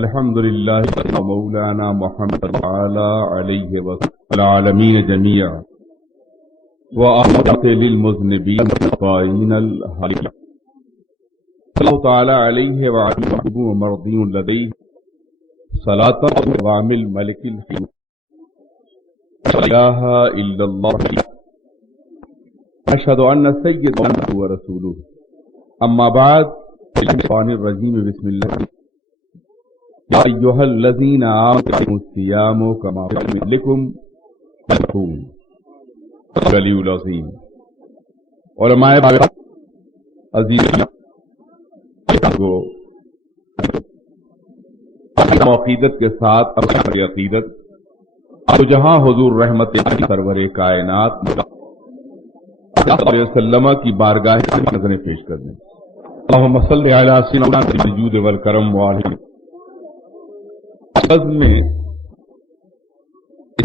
الحمد لله مولانا محمد تعالى عليه وسلم العالمين جميعا وأحمد للمذنبين الخطائين الهالكين صلى الله تعالى عليه وعلى آله ومرضي لديه صلاة وعمل ملك الحيوم لا إله إلا الله أشهد أن سيدنا ورسوله أما بعد الشيطان الرجيم بسم الله يا أيها الذين آمنوا الصيام كما كتب لكم تتقون علی العظیم علماء عزیز کو عقیدت کے ساتھ اپنی عقیدت تو جہاں حضور رحمت سرور کائنات صلی اللہ علیہ وسلم کی بارگاہ کی نظریں پیش کر دیں. اللہم صلی علی سیدنا الجود والکرم والہ میں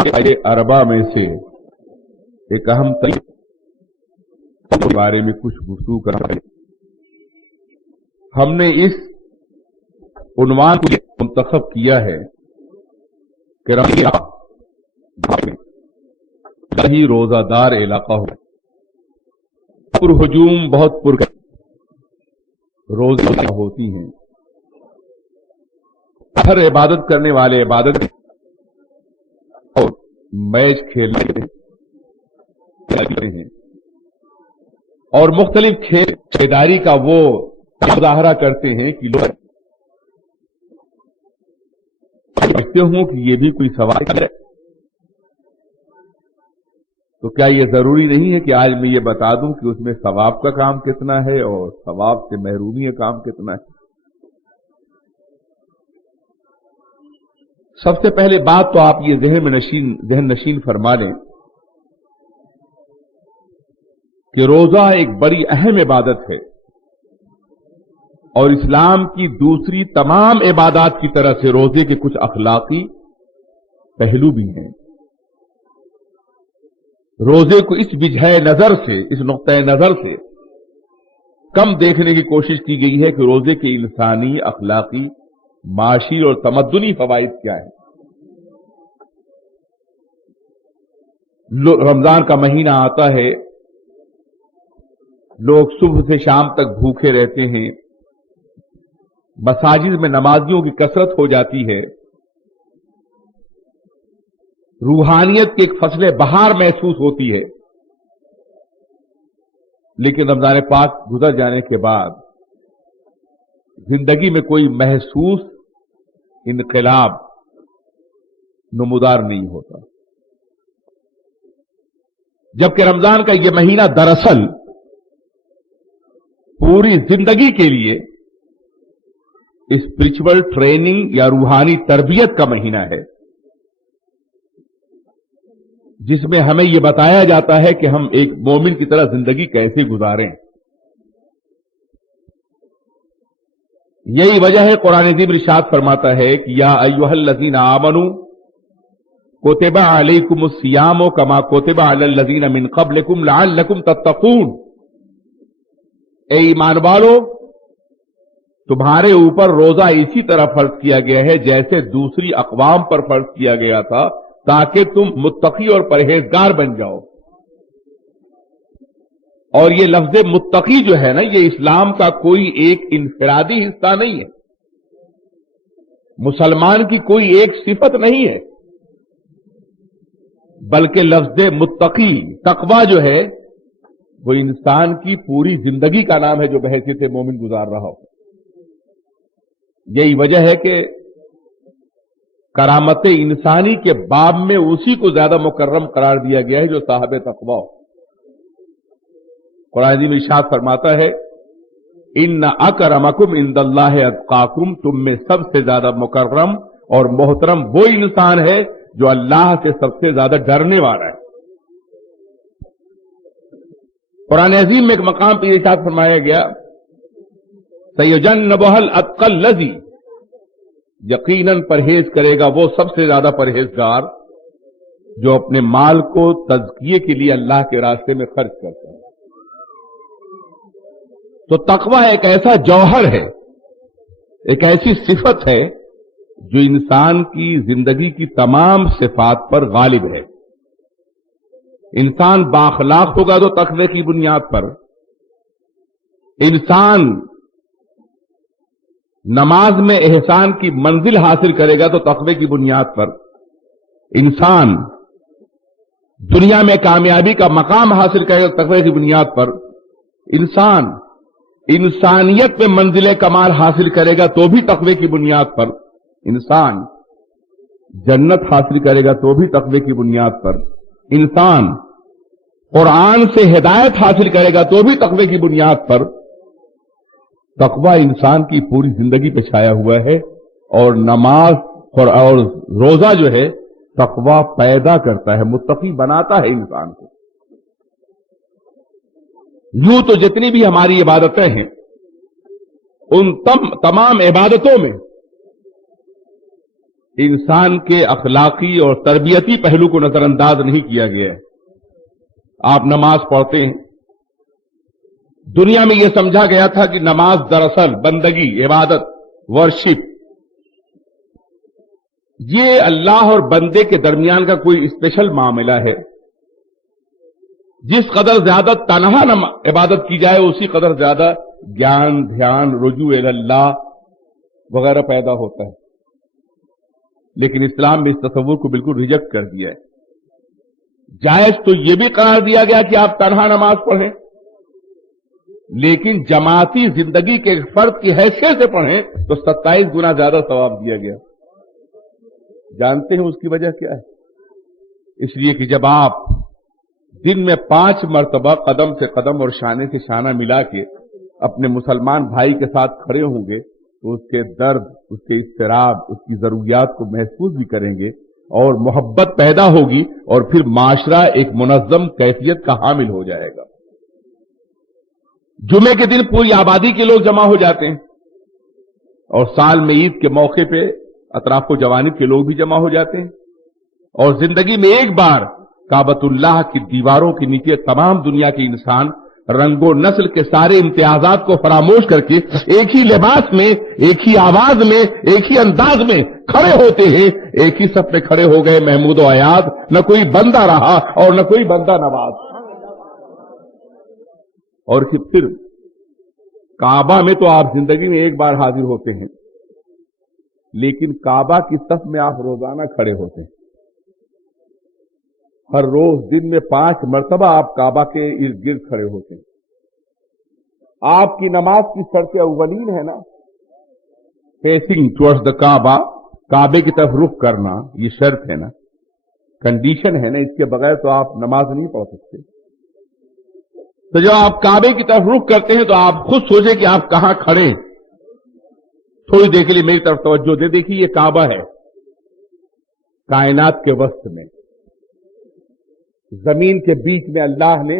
اس اربع میں سے ایک اہم ترین کے بارے میں کچھ گفتگو کرنا ہے. ہم نے اس عنوان کو منتخب کیا ہے کہ رمضان روزہ دار علاقہ ہو پر ہجوم بہت پر روزہ ہوتی ہیں. ہر عبادت کرنے والے عبادت اور میچ کھیلتے ہیں اور مختلف کھیل خریداری کا وہ مظاہرہ کرتے ہیں کہ لوگ سمجھتے ہوں کہ یہ بھی کوئی ثواب ہے. تو کیا یہ ضروری نہیں ہے کہ آج میں یہ بتا دوں کہ اس میں ثواب کا کام کتنا ہے اور ثواب سے محرومی کا کام کتنا ہے؟ سب سے پہلے بات تو آپ یہ ذہن نشین فرما لیں کہ روزہ ایک بڑی اہم عبادت ہے اور اسلام کی دوسری تمام عبادات کی طرح سے روزے کے کچھ اخلاقی پہلو بھی ہیں. روزے کو اس وجہ نظر سے، اس نقطۂ نظر سے کم دیکھنے کی کوشش کی گئی ہے کہ روزے کے انسانی، اخلاقی، معاشی اور تمدنی فوائد کیا ہیں. رمضان کا مہینہ آتا ہے، لوگ صبح سے شام تک بھوکے رہتے ہیں، مساجد میں نمازیوں کی کثرت ہو جاتی ہے، روحانیت کی ایک فصل بہار محسوس ہوتی ہے. لیکن رمضان پاک گزر جانے کے بعد زندگی میں کوئی محسوس انقلاب نمودار نہیں ہوتا، جبکہ رمضان کا یہ مہینہ دراصل پوری زندگی کے لیے اسپرچول ٹریننگ یا روحانی تربیت کا مہینہ ہے، جس میں ہمیں یہ بتایا جاتا ہے کہ ہم ایک مومن کی طرح زندگی کیسے گزاریں. یہی وجہ ہے قرآن عظیم ارشاد فرماتا ہے کہ یا ایھا الذین آمنوا کتب علیکم الصیام کما کتب علی الذین من قبلکم لعلکم تتقون. اے ایمان والو، تمہارے اوپر روزہ اسی طرح فرض کیا گیا ہے جیسے دوسری اقوام پر فرض کیا گیا تھا، تاکہ تم متقی اور پرہیزگار بن جاؤ. اور یہ لفظ متقی جو ہے نا، یہ اسلام کا کوئی ایک انفرادی حصہ نہیں ہے، مسلمان کی کوئی ایک صفت نہیں ہے، بلکہ لفظ متقی، تقوی جو ہے وہ انسان کی پوری زندگی کا نام ہے جو بحیثیت مومن گزار رہا ہو. یہی وجہ ہے کہ کرامت انسانی کے باب میں اسی کو زیادہ مکرم قرار دیا گیا ہے جو صاحب تقوی ہو. قرآن عظیم ارشاد فرماتا ہے ان اکرمکم عند اللہ اتقاکم، تم میں سب سے زیادہ مکرم اور محترم وہ انسان ہے جو اللہ سے سب سے زیادہ ڈرنے والا ہے. قرآن عظیم میں ایک مقام پہ ارشاد فرمایا گیا سیجنبها الاتقى الذی، یقیناً پرہیز کرے گا وہ سب سے زیادہ پرہیزگار جو اپنے مال کو تزکیے کے لیے اللہ کے راستے میں خرچ کرتا ہے. تو تقوی ایک ایسا جوہر ہے ایک ایسی صفت ہے جو انسان کی زندگی کی تمام صفات پر غالب ہے. انسان بااخلاق ہوگا تو تقوی کی بنیاد پر، انسان نماز میں احسان کی منزل حاصل کرے گا تو تقوی کی بنیاد پر، انسان دنیا میں کامیابی کا مقام حاصل کرے گا تقوی کی بنیاد پر، انسان انسانیت میں منزل کمال حاصل کرے گا تو بھی تقوی کی بنیاد پر، انسان جنت حاصل کرے گا تو بھی تقوی کی بنیاد پر، انسان قرآن سے ہدایت حاصل کرے گا تو بھی تقوی کی بنیاد پر. تقوی انسان کی پوری زندگی پہ چھایا ہوا ہے، اور نماز اور روزہ جو ہے تقوی پیدا کرتا ہے، متقی بناتا ہے انسان کو. یوں تو جتنی بھی ہماری عبادتیں ہیں ان تمام عبادتوں میں انسان کے اخلاقی اور تربیتی پہلو کو نظر انداز نہیں کیا گیا ہے. آپ نماز پڑھتے ہیں، دنیا میں یہ سمجھا گیا تھا کہ نماز دراصل بندگی، عبادت، ورشپ، یہ اللہ اور بندے کے درمیان کا کوئی اسپیشل معاملہ ہے. جس قدر زیادہ تنہا عبادت کی جائے اسی قدر زیادہ گیان، دھیان، رجوع اللہ وغیرہ پیدا ہوتا ہے. لیکن اسلام میں اس تصور کو بالکل ریجیکٹ کر دیا ہے. جائز تو یہ بھی قرار دیا گیا کہ آپ تنہا نماز پڑھیں، لیکن جماعتی زندگی کے فرد کی حیثیت سے پڑھیں تو 27 گنا زیادہ ثواب دیا گیا. جانتے ہیں اس کی وجہ کیا ہے؟ اس لیے کہ جب آپ دن میں 5 مرتبہ قدم سے قدم اور شانے سے شانہ ملا کے اپنے مسلمان بھائی کے ساتھ کھڑے ہوں گے تو اس کے درد، اس کے اضطراب، اس کی ضروریات کو محسوس بھی کریں گے اور محبت پیدا ہوگی، اور پھر معاشرہ ایک منظم کیفیت کا حامل ہو جائے گا. جمعے کے دن پوری آبادی کے لوگ جمع ہو جاتے ہیں، اور سال میں عید کے موقع پہ اطراف و جوانب کے لوگ بھی جمع ہو جاتے ہیں، اور زندگی میں ایک بار کعبۃ اللہ کی دیواروں کے نیچے تمام دنیا کے انسان رنگ و نسل کے سارے امتیازات کو فراموش کر کے ایک ہی لباس میں، ایک ہی آواز میں، ایک ہی انداز میں کھڑے ہوتے ہیں. ایک ہی صف میں کھڑے ہو گئے محمود و ایاز، نہ کوئی بندہ رہا اور نہ کوئی بندہ نواز. اور پھر کعبہ میں تو آپ زندگی میں ایک بار حاضر ہوتے ہیں، لیکن کعبہ کی صف میں آپ روزانہ کھڑے ہوتے ہیں. ہر روز دن میں 5 مرتبہ آپ کعبہ کے ارد گرد کھڑے ہوتے ہیں. آپ کی نماز کی شرط اولین ہے نا فیسنگ ٹورڈز دا کعبہ، کعبے کی طرف رخ کرنا، یہ شرط ہے نا، کنڈیشن ہے نا. اس کے بغیر تو آپ نماز نہیں پڑھ سکتے. تو جب آپ کعبے کی طرف رخ کرتے ہیں تو آپ خود سوچیں کہ آپ کہاں کھڑے ہیں. تھوڑی دیر کے لیے میری طرف توجہ دے. دیکھیے یہ کعبہ ہے کائنات کے وسط میں، زمین کے بیچ میں اللہ نے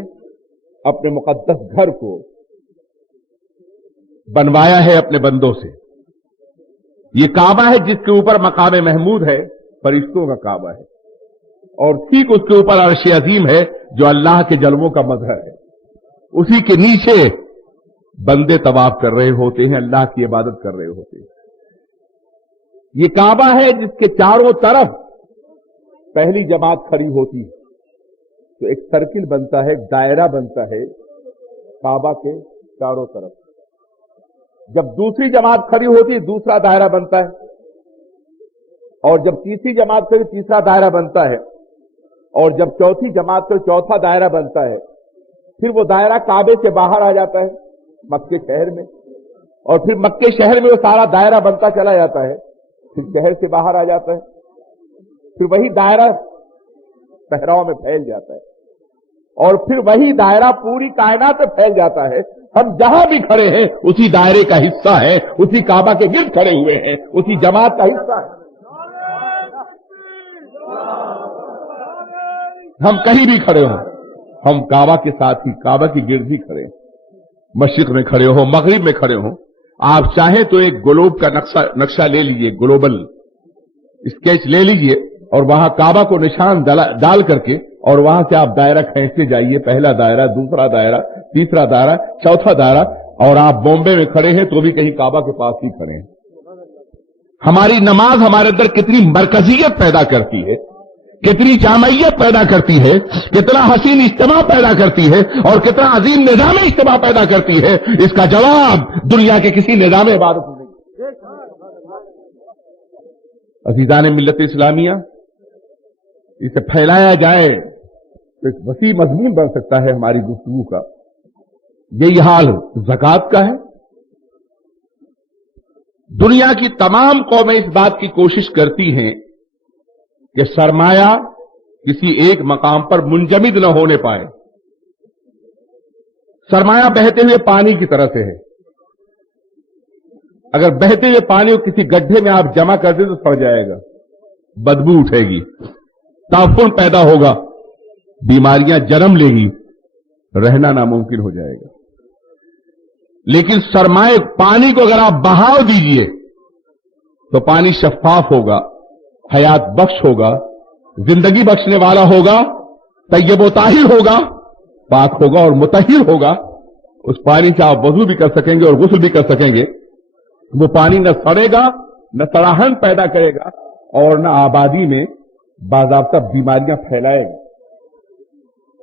اپنے مقدس گھر کو بنوایا ہے اپنے بندوں سے. یہ کعبہ ہے جس کے اوپر مقام محمود ہے، فرشتوں کا کعبہ ہے، اور ٹھیک اس کے اوپر عرش عظیم ہے جو اللہ کے جلووں کا مظہر ہے. اسی کے نیچے بندے طواف کر رہے ہوتے ہیں، اللہ کی عبادت کر رہے ہوتے ہیں. یہ کعبہ ہے جس کے چاروں طرف پہلی جماعت کھڑی ہوتی ہے تو ایک سرکل بنتا ہے، ایک دائرہ بنتا ہے کعبہ کے چاروں طرف. جب دوسری جماعت کھڑی ہوتی ہے دوسرا دائرہ بنتا ہے، اور جب تیسری جماعت کھڑی تیسرا دائرہ بنتا ہے، اور جب چوتھی جماعت کھڑی چوتھا دائرہ بنتا ہے. پھر وہ دائرہ کعبے سے باہر آ جاتا ہے مکے شہر میں، اور پھر مکے شہر میں وہ سارا دائرہ بنتا چلا جاتا ہے، پھر شہر سے باہر آ جاتا ہے، پھر وہی دائرہ صحراؤں میں پھیل جاتا ہے، اور پھر وہی دائرہ پوری کائنات میں پھیل جاتا ہے. ہم جہاں بھی کھڑے ہیں اسی دائرے کا حصہ ہے، اسی کعبہ کے گرد کھڑے ہوئے ہیں، اسی جماعت کا حصہ ہے. ہم کہیں بھی کھڑے ہوں، ہم کعبہ کے ساتھ ہی، کعبہ کی گرد ہی کھڑے ہیں. مشرق میں کھڑے ہوں، مغرب میں کھڑے ہوں. آپ چاہیں تو ایک گلوب کا نقشہ لے لیجئے، گلوبل اسکیچ لے لیجئے، اور وہاں کعبہ کو نشان ڈال کر کے اور وہاں سے آپ دائرہ کھینچتے جائیے. پہلا دائرہ، دوسرا دائرہ، تیسرا دائرہ، چوتھا دائرہ، اور آپ بامبے میں کھڑے ہیں تو بھی کہیں کعبہ کے پاس ہی کھڑے ہیں. ہماری نماز ہمارے اندر کتنی مرکزیت پیدا کرتی ہے، کتنی جامعیت پیدا کرتی ہے، کتنا حسین اجتماع پیدا کرتی ہے، اور کتنا عظیم نظام اجتماع پیدا کرتی ہے، اس کا جواب دنیا کے کسی نظام عبادت میں نہیں۔ عزیزان ملت اسلامیہ، اسے پھیلایا جائے تو ایک وسیع مضمون بن سکتا ہے ہماری گفتگو کا۔ یہی حال زکوٰۃ کا ہے۔ دنیا کی تمام قومیں اس بات کی کوشش کرتی ہیں کہ سرمایہ کسی ایک مقام پر منجمد نہ ہونے پائے۔ سرمایہ بہتے ہوئے پانی کی طرح سے ہے، اگر بہتے ہوئے پانی کو کسی گڈھے میں آپ جمع کر دیں تو پڑ جائے گا، بدبو اٹھے گی، تعفن پیدا ہوگا، بیماریاں جنم لے گی، رہنا ناممکن ہو جائے گا۔ لیکن سرمایہ پانی کو اگر آپ بہاؤ دیجئے تو پانی شفاف ہوگا، حیات بخش ہوگا، زندگی بخشنے والا ہوگا، طیب و طاہر ہوگا، پاک ہوگا اور مطہر ہوگا۔ اس پانی سے آپ وضو بھی کر سکیں گے اور غسل بھی کر سکیں گے۔ وہ پانی نہ سڑے گا، نہ سڑاہٹ پیدا کرے گا، اور نہ آبادی میں باضابطہ بیماریاں پھیلائے گا۔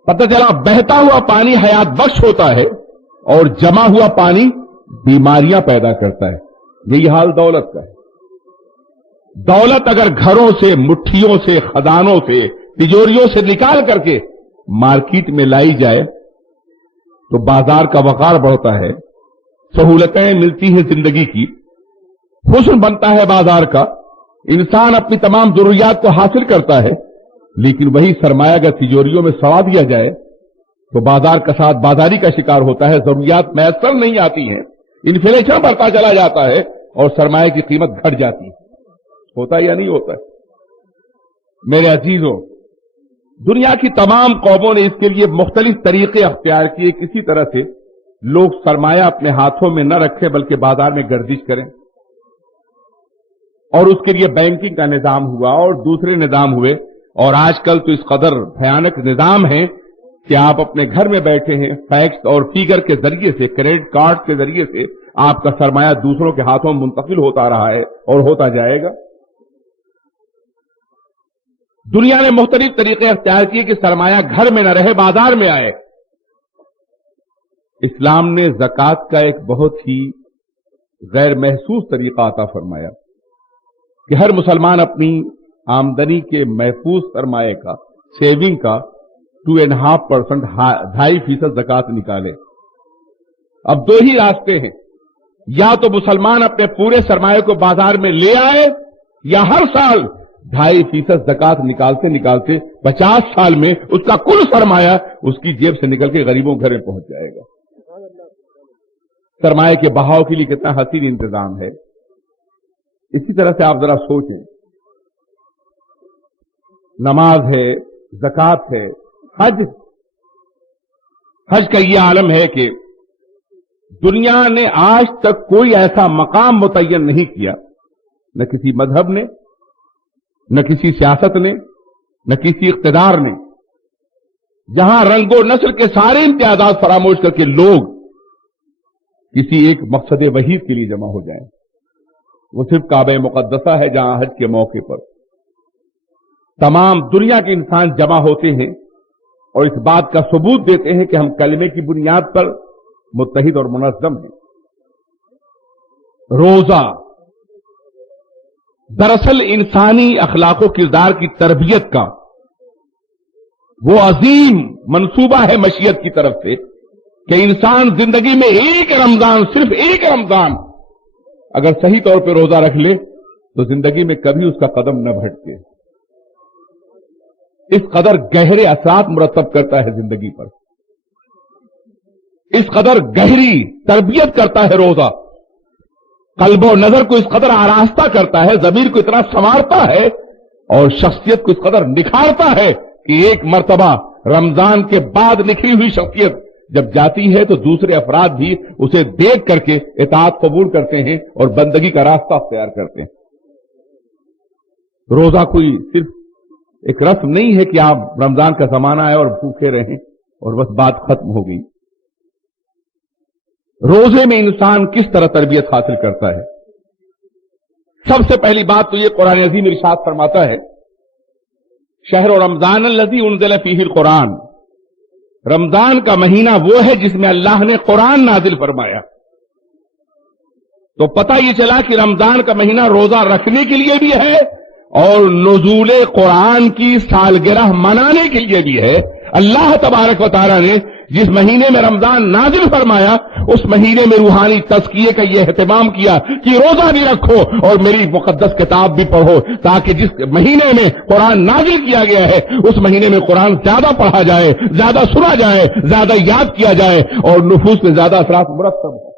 پتہ چلا بہتا ہوا پانی حیات بخش ہوتا ہے اور جمع ہوا پانی بیماریاں پیدا کرتا ہے۔ یہی حال دولت کا ہے۔ دولت اگر گھروں سے، مٹھیوں سے، خزانوں سے، تجوریوں سے نکال کر کے مارکیٹ میں لائی جائے تو بازار کا وقار بڑھتا ہے، سہولتیں ملتی ہیں زندگی کی، حسن بنتا ہے بازار کا، انسان اپنی تمام ضروریات کو حاصل کرتا ہے۔ لیکن وہی سرمایہ اگر تجوریوں میں سڑا دیا جائے تو بازار کا ساتھ بازاری کا شکار ہوتا ہے، ضروریات میسر نہیں آتی ہیں، انفلیشن بڑھتا چلا جاتا ہے اور سرمایہ کی قیمت گھٹ جاتی ہے۔ ہوتا ہے یا نہیں ہوتا ہے؟ میرے عزیزوں، دنیا کی تمام قوموں نے اس کے لیے مختلف طریقے اختیار کیے، کسی طرح سے لوگ سرمایہ اپنے ہاتھوں میں نہ رکھیں بلکہ بازار میں گردش کریں، اور اس کے لیے بینکنگ کا نظام ہوا اور دوسرے نظام ہوئے، اور آج کل تو اس قدر بھیانک نظام ہے کہ آپ اپنے گھر میں بیٹھے ہیں، فیکس اور فیگر کے ذریعے سے، کریڈٹ کارڈ کے ذریعے سے آپ کا سرمایہ دوسروں کے ہاتھوں میں منتقل ہوتا رہا ہے اور ہوتا جائے گا۔ دنیا نے مختلف طریقے اختیار کیے کہ سرمایہ گھر میں نہ رہے، بازار میں آئے۔ اسلام نے زکوٰۃ کا ایک بہت ہی غیر محسوس طریقہ عطا فرمایا کہ ہر مسلمان اپنی آمدنی کے محفوظ سرمایہ کا، سیونگ کا 2.5%، 2.5% زکوٰۃ نکالے۔ اب دو ہی راستے ہیں، یا تو مسلمان اپنے پورے سرمایہ کو بازار میں لے آئے، یا ہر سال 2.5% زکوٰۃ نکالتے نکالتے 50 سال میں اس کا کل سرمایہ اس کی جیب سے نکل کے غریبوں کے گھر میں پہنچ جائے گا۔ سرمایہ کے بہاؤ کے لیے کتنا حسین انتظام ہے۔ اسی طرح سے آپ ذرا سوچیں، نماز ہے، زکوٰۃ ہے، حج کا یہ عالم ہے کہ دنیا نے آج تک کوئی ایسا مقام متعین نہیں کیا، نہ کسی مذہب نے، نہ کسی سیاست نے، نہ کسی اقتدار نے، جہاں رنگ و نسل کے سارے امتیازات فراموش کر کے لوگ کسی ایک مقصد وحید کے لیے جمع ہو جائیں۔ وہ صرف کعبہ مقدسہ ہے جہاں حج کے موقع پر تمام دنیا کے انسان جمع ہوتے ہیں اور اس بات کا ثبوت دیتے ہیں کہ ہم کلمے کی بنیاد پر متحد اور منظم ہیں۔ روزہ دراصل انسانی اخلاق و کردار کی تربیت کا وہ عظیم منصوبہ ہے مشیت کی طرف سے کہ انسان زندگی میں ایک رمضان، صرف ایک رمضان اگر صحیح طور پہ روزہ رکھ لے تو زندگی میں کبھی اس کا قدم نہ بھٹکے۔ اس قدر گہرے اثرات مرتب کرتا ہے زندگی پر، اس قدر گہری تربیت کرتا ہے روزہ، قلب و نظر کو اس قدر آراستہ کرتا ہے، ضمیر کو اتنا سنوارتا ہے اور شخصیت کو اس قدر نکھارتا ہے کہ ایک مرتبہ رمضان کے بعد نکھی ہوئی شخصیت جب جاتی ہے تو دوسرے افراد بھی اسے دیکھ کر کے اطاعت قبول کرتے ہیں اور بندگی کا راستہ اختیار کرتے ہیں۔ روزہ کوئی صرف ایک رسم نہیں ہے کہ آپ رمضان کا زمانہ آئے اور بھوکے رہیں اور بس بات ختم ہو گئی۔ روزے میں انسان کس طرح تربیت حاصل کرتا ہے؟ سب سے پہلی بات تو یہ قرآن عظیم ارشاد فرماتا ہے شہر رمضان الذی انزل فیہ القرآن، رمضان کا مہینہ وہ ہے جس میں اللہ نے قرآن نازل فرمایا. تو پتہ یہ چلا کہ رمضان کا مہینہ روزہ رکھنے کے لیے بھی ہے اور نزول قرآن کی سالگرہ منانے کے لیے بھی ہے. اللہ تبارک و تعالیٰ نے جس مہینے میں رمضان نازل فرمایا اس مہینے میں روحانی تزکیے کا یہ اہتمام کیا کہ روزہ بھی رکھو اور میری مقدس کتاب بھی پڑھو، تاکہ جس مہینے میں قرآن نازل کیا گیا ہے اس مہینے میں قرآن زیادہ پڑھا جائے، زیادہ سنا جائے، زیادہ یاد کیا جائے اور نفوس میں زیادہ اثرات مرتب ہو.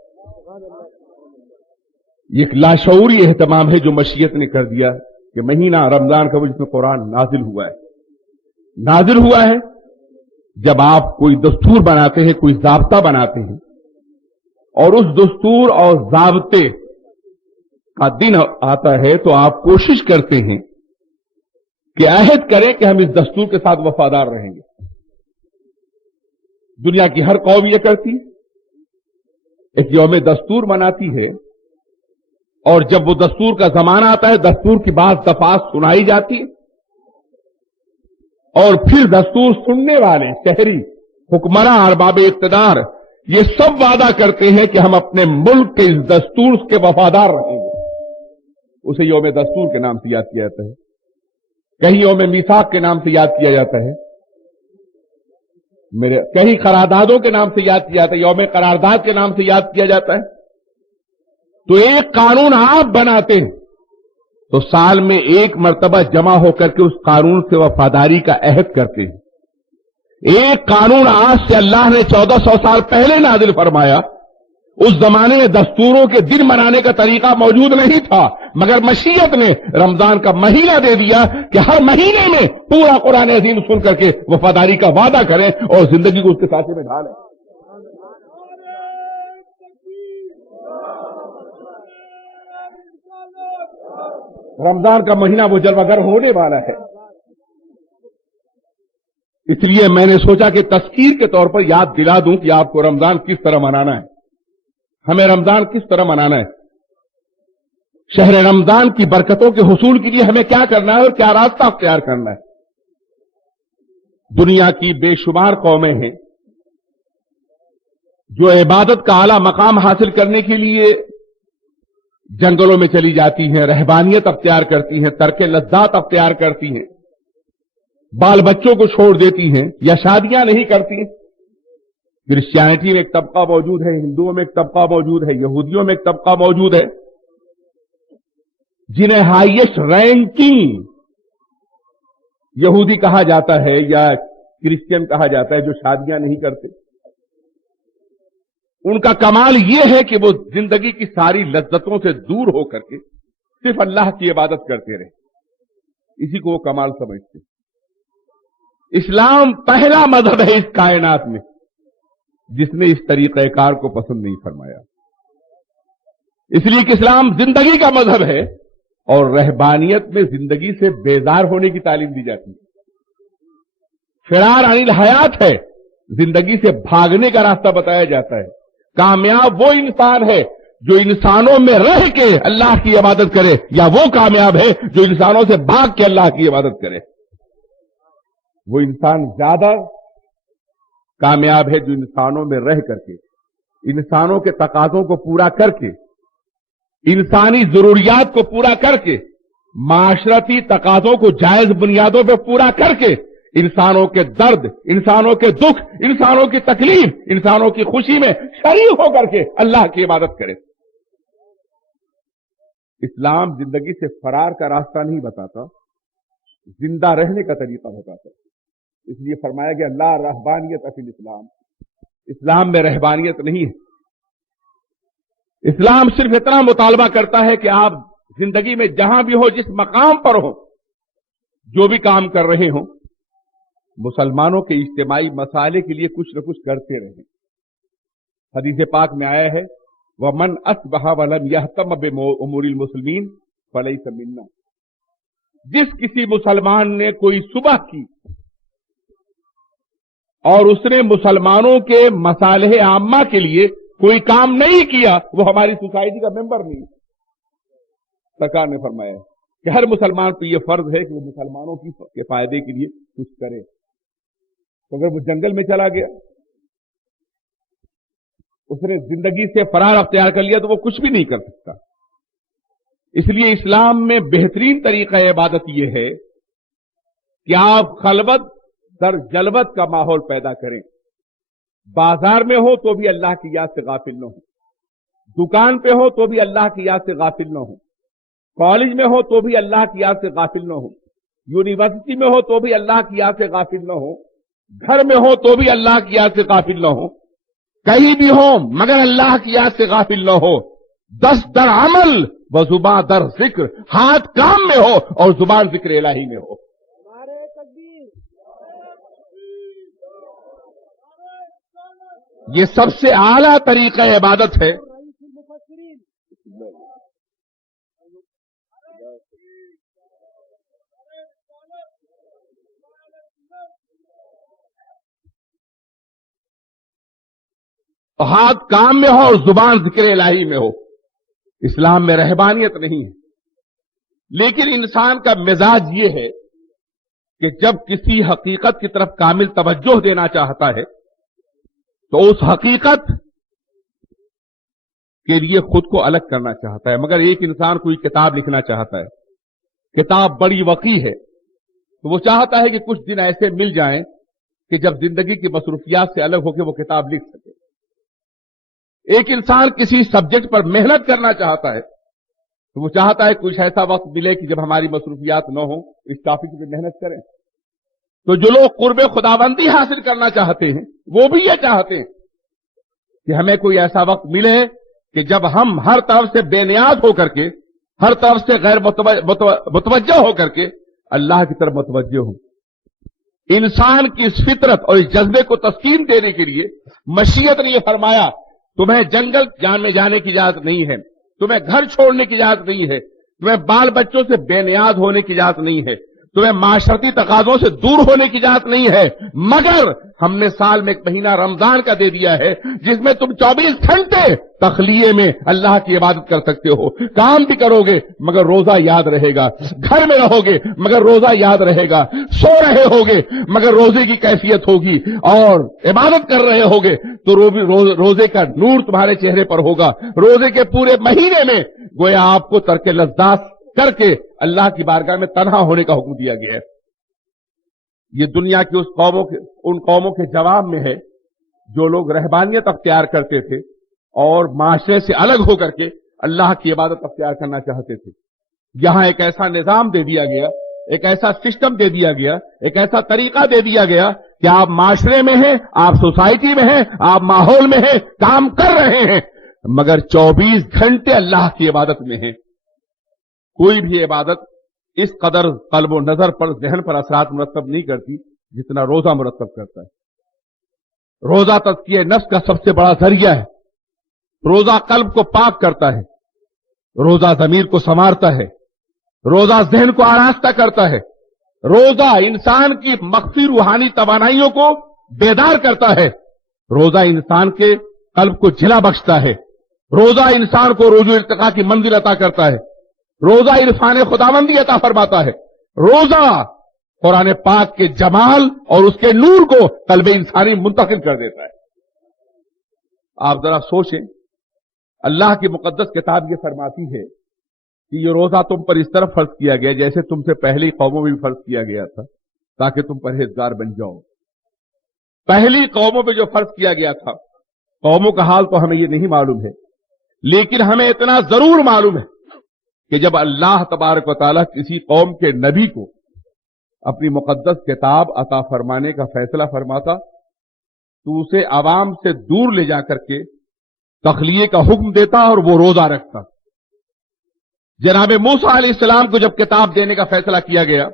یہ ایک لاشعوری اہتمام ہے جو مشیت نے کر دیا کہ مہینہ رمضان کا وہ جس میں قرآن نازل ہوا ہے. جب آپ کوئی دستور بناتے ہیں، کوئی ضابطہ بناتے ہیں اور اس دستور اور ضابطے کا دن آتا ہے تو آپ کوشش کرتے ہیں کہ عہد کریں کہ ہم اس دستور کے ساتھ وفادار رہیں گے. دنیا کی ہر قوم یہ کرتی ہے، ایک یوم دستور مناتی ہے اور جب وہ دستور کا زمانہ آتا ہے دستور کی بعض دفعات سنائی جاتی ہے اور پھر دستور سننے والے شہری حکمراں ارباب اقتدار یہ سب وعدہ کرتے ہیں کہ ہم اپنے ملک کے اس دستور کے وفادار رہیں گے. اسے یوم دستور کے نام سے یاد کیا جاتا ہے، کہیں یوم میثاق کے نام سے یاد کیا جاتا ہے، کہیں قراردادوں کے نام سے یاد کیا جاتا ہے، یوم قرارداد کے نام سے یاد کیا جاتا ہے. تو ایک قانون آپ بناتے ہیں تو سال میں ایک مرتبہ جمع ہو کر کے اس قانون سے وفاداری کا عہد کرتے ہیں. ایک قانون آج سے اللہ نے 1400 سال پہلے نازل فرمایا. اس زمانے میں دستوروں کے دن منانے کا طریقہ موجود نہیں تھا، مگر مشیت نے رمضان کا مہینہ دے دیا کہ ہر مہینے میں پورا قرآن عظیم سن کر کے وفاداری کا وعدہ کریں اور زندگی کو اس کے ساتھ میں ڈھالیں. رمضان کا مہینہ وہ جلوہ گر ہونے والا ہے. اس لیے میں نے سوچا کہ تذکیر کے طور پر یاد دلا دوں کہ آپ کو رمضان کس طرح منانا ہے، ہمیں رمضان کس طرح منانا ہے. شہر رمضان کی برکتوں کے حصول کے لیے ہمیں کیا کرنا ہے اور کیا راستہ اختیار کرنا ہے. دنیا کی بے شمار قومیں ہیں جو عبادت کا اعلیٰ مقام حاصل کرنے کے لیے جنگلوں میں چلی جاتی ہیں، رہبانیت اختیار کرتی ہیں، ترک لذات اختیار کرتی ہیں، بال بچوں کو چھوڑ دیتی ہیں یا شادیاں نہیں کرتی. کرسچینٹی میں ایک طبقہ موجود ہے، ہندوؤں میں ایک طبقہ موجود ہے، یہودیوں میں ایک طبقہ موجود ہے جنہیں ہائیسٹ رینکنگ یہودی کہا جاتا ہے یا کرسچین کہا جاتا ہے، جو شادیاں نہیں کرتے. ان کا کمال یہ ہے کہ وہ زندگی کی ساری لذتوں سے دور ہو کر کے صرف اللہ کی عبادت کرتے رہے. اسی کو وہ کمال سمجھتے. اسلام پہلا مذہب ہے اس کائنات میں جس نے اس طریقہ کار کو پسند نہیں فرمایا. اس لیے کہ اسلام زندگی کا مذہب ہے اور رہبانیت میں زندگی سے بیزار ہونے کی تعلیم دی جاتی ہے. فرار عن الحیات ہے، زندگی سے بھاگنے کا راستہ بتایا جاتا ہے. کامیاب وہ انسان ہے جو انسانوں میں رہ کے اللہ کی عبادت کرے، یا وہ کامیاب ہے جو انسانوں سے بھاگ کے اللہ کی عبادت کرے. وہ انسان زیادہ کامیاب ہے جو انسانوں میں رہ کر کے انسانوں کے تقاضوں کو پورا کر کے انسانی ضروریات کو پورا کر کے معاشرتی تقاضوں کو جائز بنیادوں پہ پورا کر کے انسانوں کے درد، انسانوں کے دکھ، انسانوں کی تکلیف، انسانوں کی خوشی میں شریک ہو کر کے اللہ کی عبادت کرے. اسلام زندگی سے فرار کا راستہ نہیں بتاتا، زندہ رہنے کا طریقہ بتاتا. اس لیے فرمایا گیا لا رہبانیت فی الاسلام، اسلام میں رہبانیت نہیں ہے. اسلام صرف اتنا مطالبہ کرتا ہے کہ آپ زندگی میں جہاں بھی ہو، جس مقام پر ہو، جو بھی کام کر رہے ہوں، مسلمانوں کے اجتماعی مسائل کے لیے کچھ نہ کچھ کرتے رہیں. حدیث پاک میں آیا ہے وَمَنْ أَصْبَحَ وَلَمْ يَهْتَمَّ بِأُمُورِ الْمُسْلِمِينَ فَلَيْسَ مِنَّا. جس کسی مسلمان نے کوئی صبح کی اور اس نے مسلمانوں کے مصالح عامہ کے لیے کوئی کام نہیں کیا، وہ ہماری سوسائٹی کا ممبر نہیں. سرکار نے فرمایا کہ ہر مسلمان پہ یہ فرض ہے کہ وہ مسلمانوں کے فائدے کے لیے کچھ کرے. تو اگر وہ جنگل میں چلا گیا, اس نے زندگی سے فرار اختیار کر لیا, تو وہ کچھ بھی نہیں کر سکتا. اس لیے اسلام میں بہترین طریقہ عبادت یہ ہے کہ آپ خلوت در جلوت کا ماحول پیدا کریں. بازار میں ہو تو بھی اللہ کی یاد سے غافل نہ ہو, دکان پہ ہو تو بھی اللہ کی یاد سے غافل نہ ہو, کالج میں ہو تو بھی اللہ کی یاد سے غافل نہ ہو, یونیورسٹی میں ہو تو بھی اللہ کی یاد سے غافل نہ ہو, گھر میں ہو تو بھی اللہ کی یاد سے غافل نہ ہو, کہیں بھی ہو مگر اللہ کی یاد سے غافل نہ ہو. دست در عمل و زباں در ذکر, ہاتھ کام میں ہو اور زبان ذکر الہی میں ہو. یہ سب سے اعلیٰ طریقہ عبادت ہے. ہاتھ کام میں ہو اور زبان ذکر الہی میں ہو. اسلام میں رہبانیت نہیں ہے, لیکن انسان کا مزاج یہ ہے کہ جب کسی حقیقت کی طرف کامل توجہ دینا چاہتا ہے تو اس حقیقت کے لیے خود کو الگ کرنا چاہتا ہے. مگر ایک انسان کوئی کتاب لکھنا چاہتا ہے, کتاب بڑی وسیع ہے, تو وہ چاہتا ہے کہ کچھ دن ایسے مل جائیں کہ جب زندگی کی مصروفیات سے الگ ہو کے وہ کتاب لکھ سکے. ایک انسان کسی سبجیکٹ پر محنت کرنا چاہتا ہے تو وہ چاہتا ہے کچھ ایسا وقت ملے کہ جب ہماری مصروفیات نہ ہوں, اس ٹاپک پہ محنت کریں. تو جو لوگ قرب خداوندی حاصل کرنا چاہتے ہیں وہ بھی یہ چاہتے ہیں کہ ہمیں کوئی ایسا وقت ملے کہ جب ہم ہر طرف سے بے نیاز ہو کر کے, ہر طرف سے غیر متوجہ ہو کر کے اللہ کی طرف متوجہ ہوں. انسان کی اس فطرت اور اس جذبے کو تسکین دینے کے لیے مشیت نے یہ فرمایا تمہیں جنگل میں جانے کی اجازت نہیں ہے, تمہیں گھر چھوڑنے کی اجازت نہیں ہے, تمہیں بال بچوں سے بے نیاز ہونے کی اجازت نہیں ہے, تمہیں معاشرتی تقاضوں سے دور ہونے کی اجازت نہیں ہے, مگر ہم نے سال میں ایک مہینہ رمضان کا دے دیا ہے جس میں تم 24 گھنٹے تخلیے میں اللہ کی عبادت کر سکتے ہو. کام بھی کرو گے مگر روزہ یاد رہے گا, گھر میں رہو گے مگر روزہ یاد رہے گا, سو رہے ہوگے مگر روزے کی کیفیت ہوگی, اور عبادت کر رہے ہوگے تو روزے کا نور تمہارے چہرے پر ہوگا. روزے کے پورے مہینے میں گویا آپ کو ترک لذات کر کے اللہ کی بارگاہ میں تنہا ہونے کا حکم دیا گیا ہے. یہ دنیا کی ان قوموں کے جواب میں ہے جو لوگ رہبانیت اختیار کرتے تھے اور معاشرے سے الگ ہو کر کے اللہ کی عبادت اختیار کرنا چاہتے تھے. یہاں ایک ایسا نظام دے دیا گیا, ایک ایسا سسٹم دے دیا گیا, ایک ایسا طریقہ دے دیا گیا کہ آپ معاشرے میں ہیں, آپ سوسائٹی میں ہیں, آپ ماحول میں ہیں, کام کر رہے ہیں, مگر 24 گھنٹے اللہ کی عبادت میں ہیں. کوئی بھی عبادت اس قدر قلب و نظر پر, ذہن پر اثرات مرتب نہیں کرتی جتنا روزہ مرتب کرتا ہے. روزہ تزکیہ نفس کا سب سے بڑا ذریعہ ہے. روزہ قلب کو پاک کرتا ہے, روزہ ضمیر کو سنوارتا ہے, روزہ ذہن کو آراستہ کرتا ہے, روزہ انسان کی مخفی روحانی توانائیوں کو بیدار کرتا ہے, روزہ انسان کے قلب کو جلا بخشتا ہے, روزہ انسان کو رجوع ارتقاء کی منزل عطا کرتا ہے, روزہ عرفان خداوندی عطا فرماتا ہے, روزہ قرآن پاک کے جمال اور اس کے نور کو قلب انسانی منتقل کر دیتا ہے. آپ ذرا سوچیں, اللہ کی مقدس کتاب یہ فرماتی ہے کہ یہ روزہ تم پر اس طرح فرض کیا گیا جیسے تم سے پہلی قوموں میں بھی فرض کیا گیا تھا تاکہ تم پرہیزگار بن جاؤ. پہلی قوموں پہ جو فرض کیا گیا تھا, قوموں کا حال تو ہمیں یہ نہیں معلوم ہے, لیکن ہمیں اتنا ضرور معلوم ہے کہ جب اللہ تبارک و تعالیٰ کسی قوم کے نبی کو اپنی مقدس کتاب عطا فرمانے کا فیصلہ فرماتا تو اسے عوام سے دور لے جا کر کے تخلیے کا حکم دیتا اور وہ روزہ رکھتا. جناب موسیٰ علیہ السلام کو جب کتاب دینے کا فیصلہ کیا گیا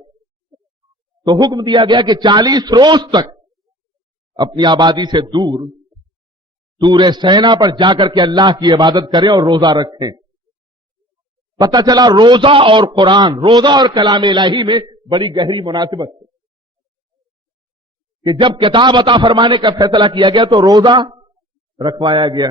تو حکم دیا گیا کہ 40 روز تک اپنی آبادی سے دور طور سینا پر جا کر کے اللہ کی عبادت کریں اور روزہ رکھیں. پتہ چلا روزہ اور قرآن, روزہ اور کلام الہی میں بڑی گہری مناسبت ہے کہ جب کتاب عطا فرمانے کا فیصلہ کیا گیا تو روزہ رکھوایا گیا.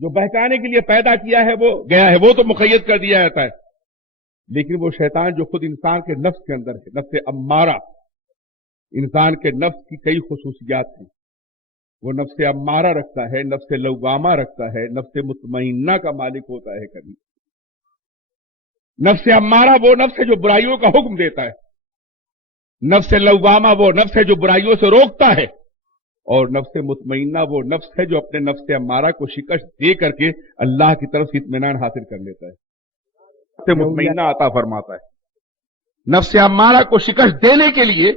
جو بہکانے کے لیے پیدا کیا ہے وہ گیا ہے، وہ تو مقید کر دیا جاتا ہے، لیکن وہ شیطان جو خود انسان کے نفس کے اندر ہے، نفس امارہ، انسان کے نفس کی کئی خصوصیات ہیں، وہ نفس امارہ رکھتا ہے، نفس لوامہ رکھتا ہے، نفس مطمئنہ کا مالک ہوتا ہے کبھی۔ نفس امارہ وہ نفس ہے جو برائیوں کا حکم دیتا ہے، نفس لوامہ وہ نفس ہے جو برائیوں سے روکتا ہے، اور نفس مطمئنہ وہ نفس ہے جو اپنے نفس امارہ کو شکست دے کر کے اللہ کی طرف سے اطمینان حاصل کر لیتا ہے، نفس مطمئنہ عطا فرماتا ہے۔ نفس امارہ کو شکست دینے کے لیے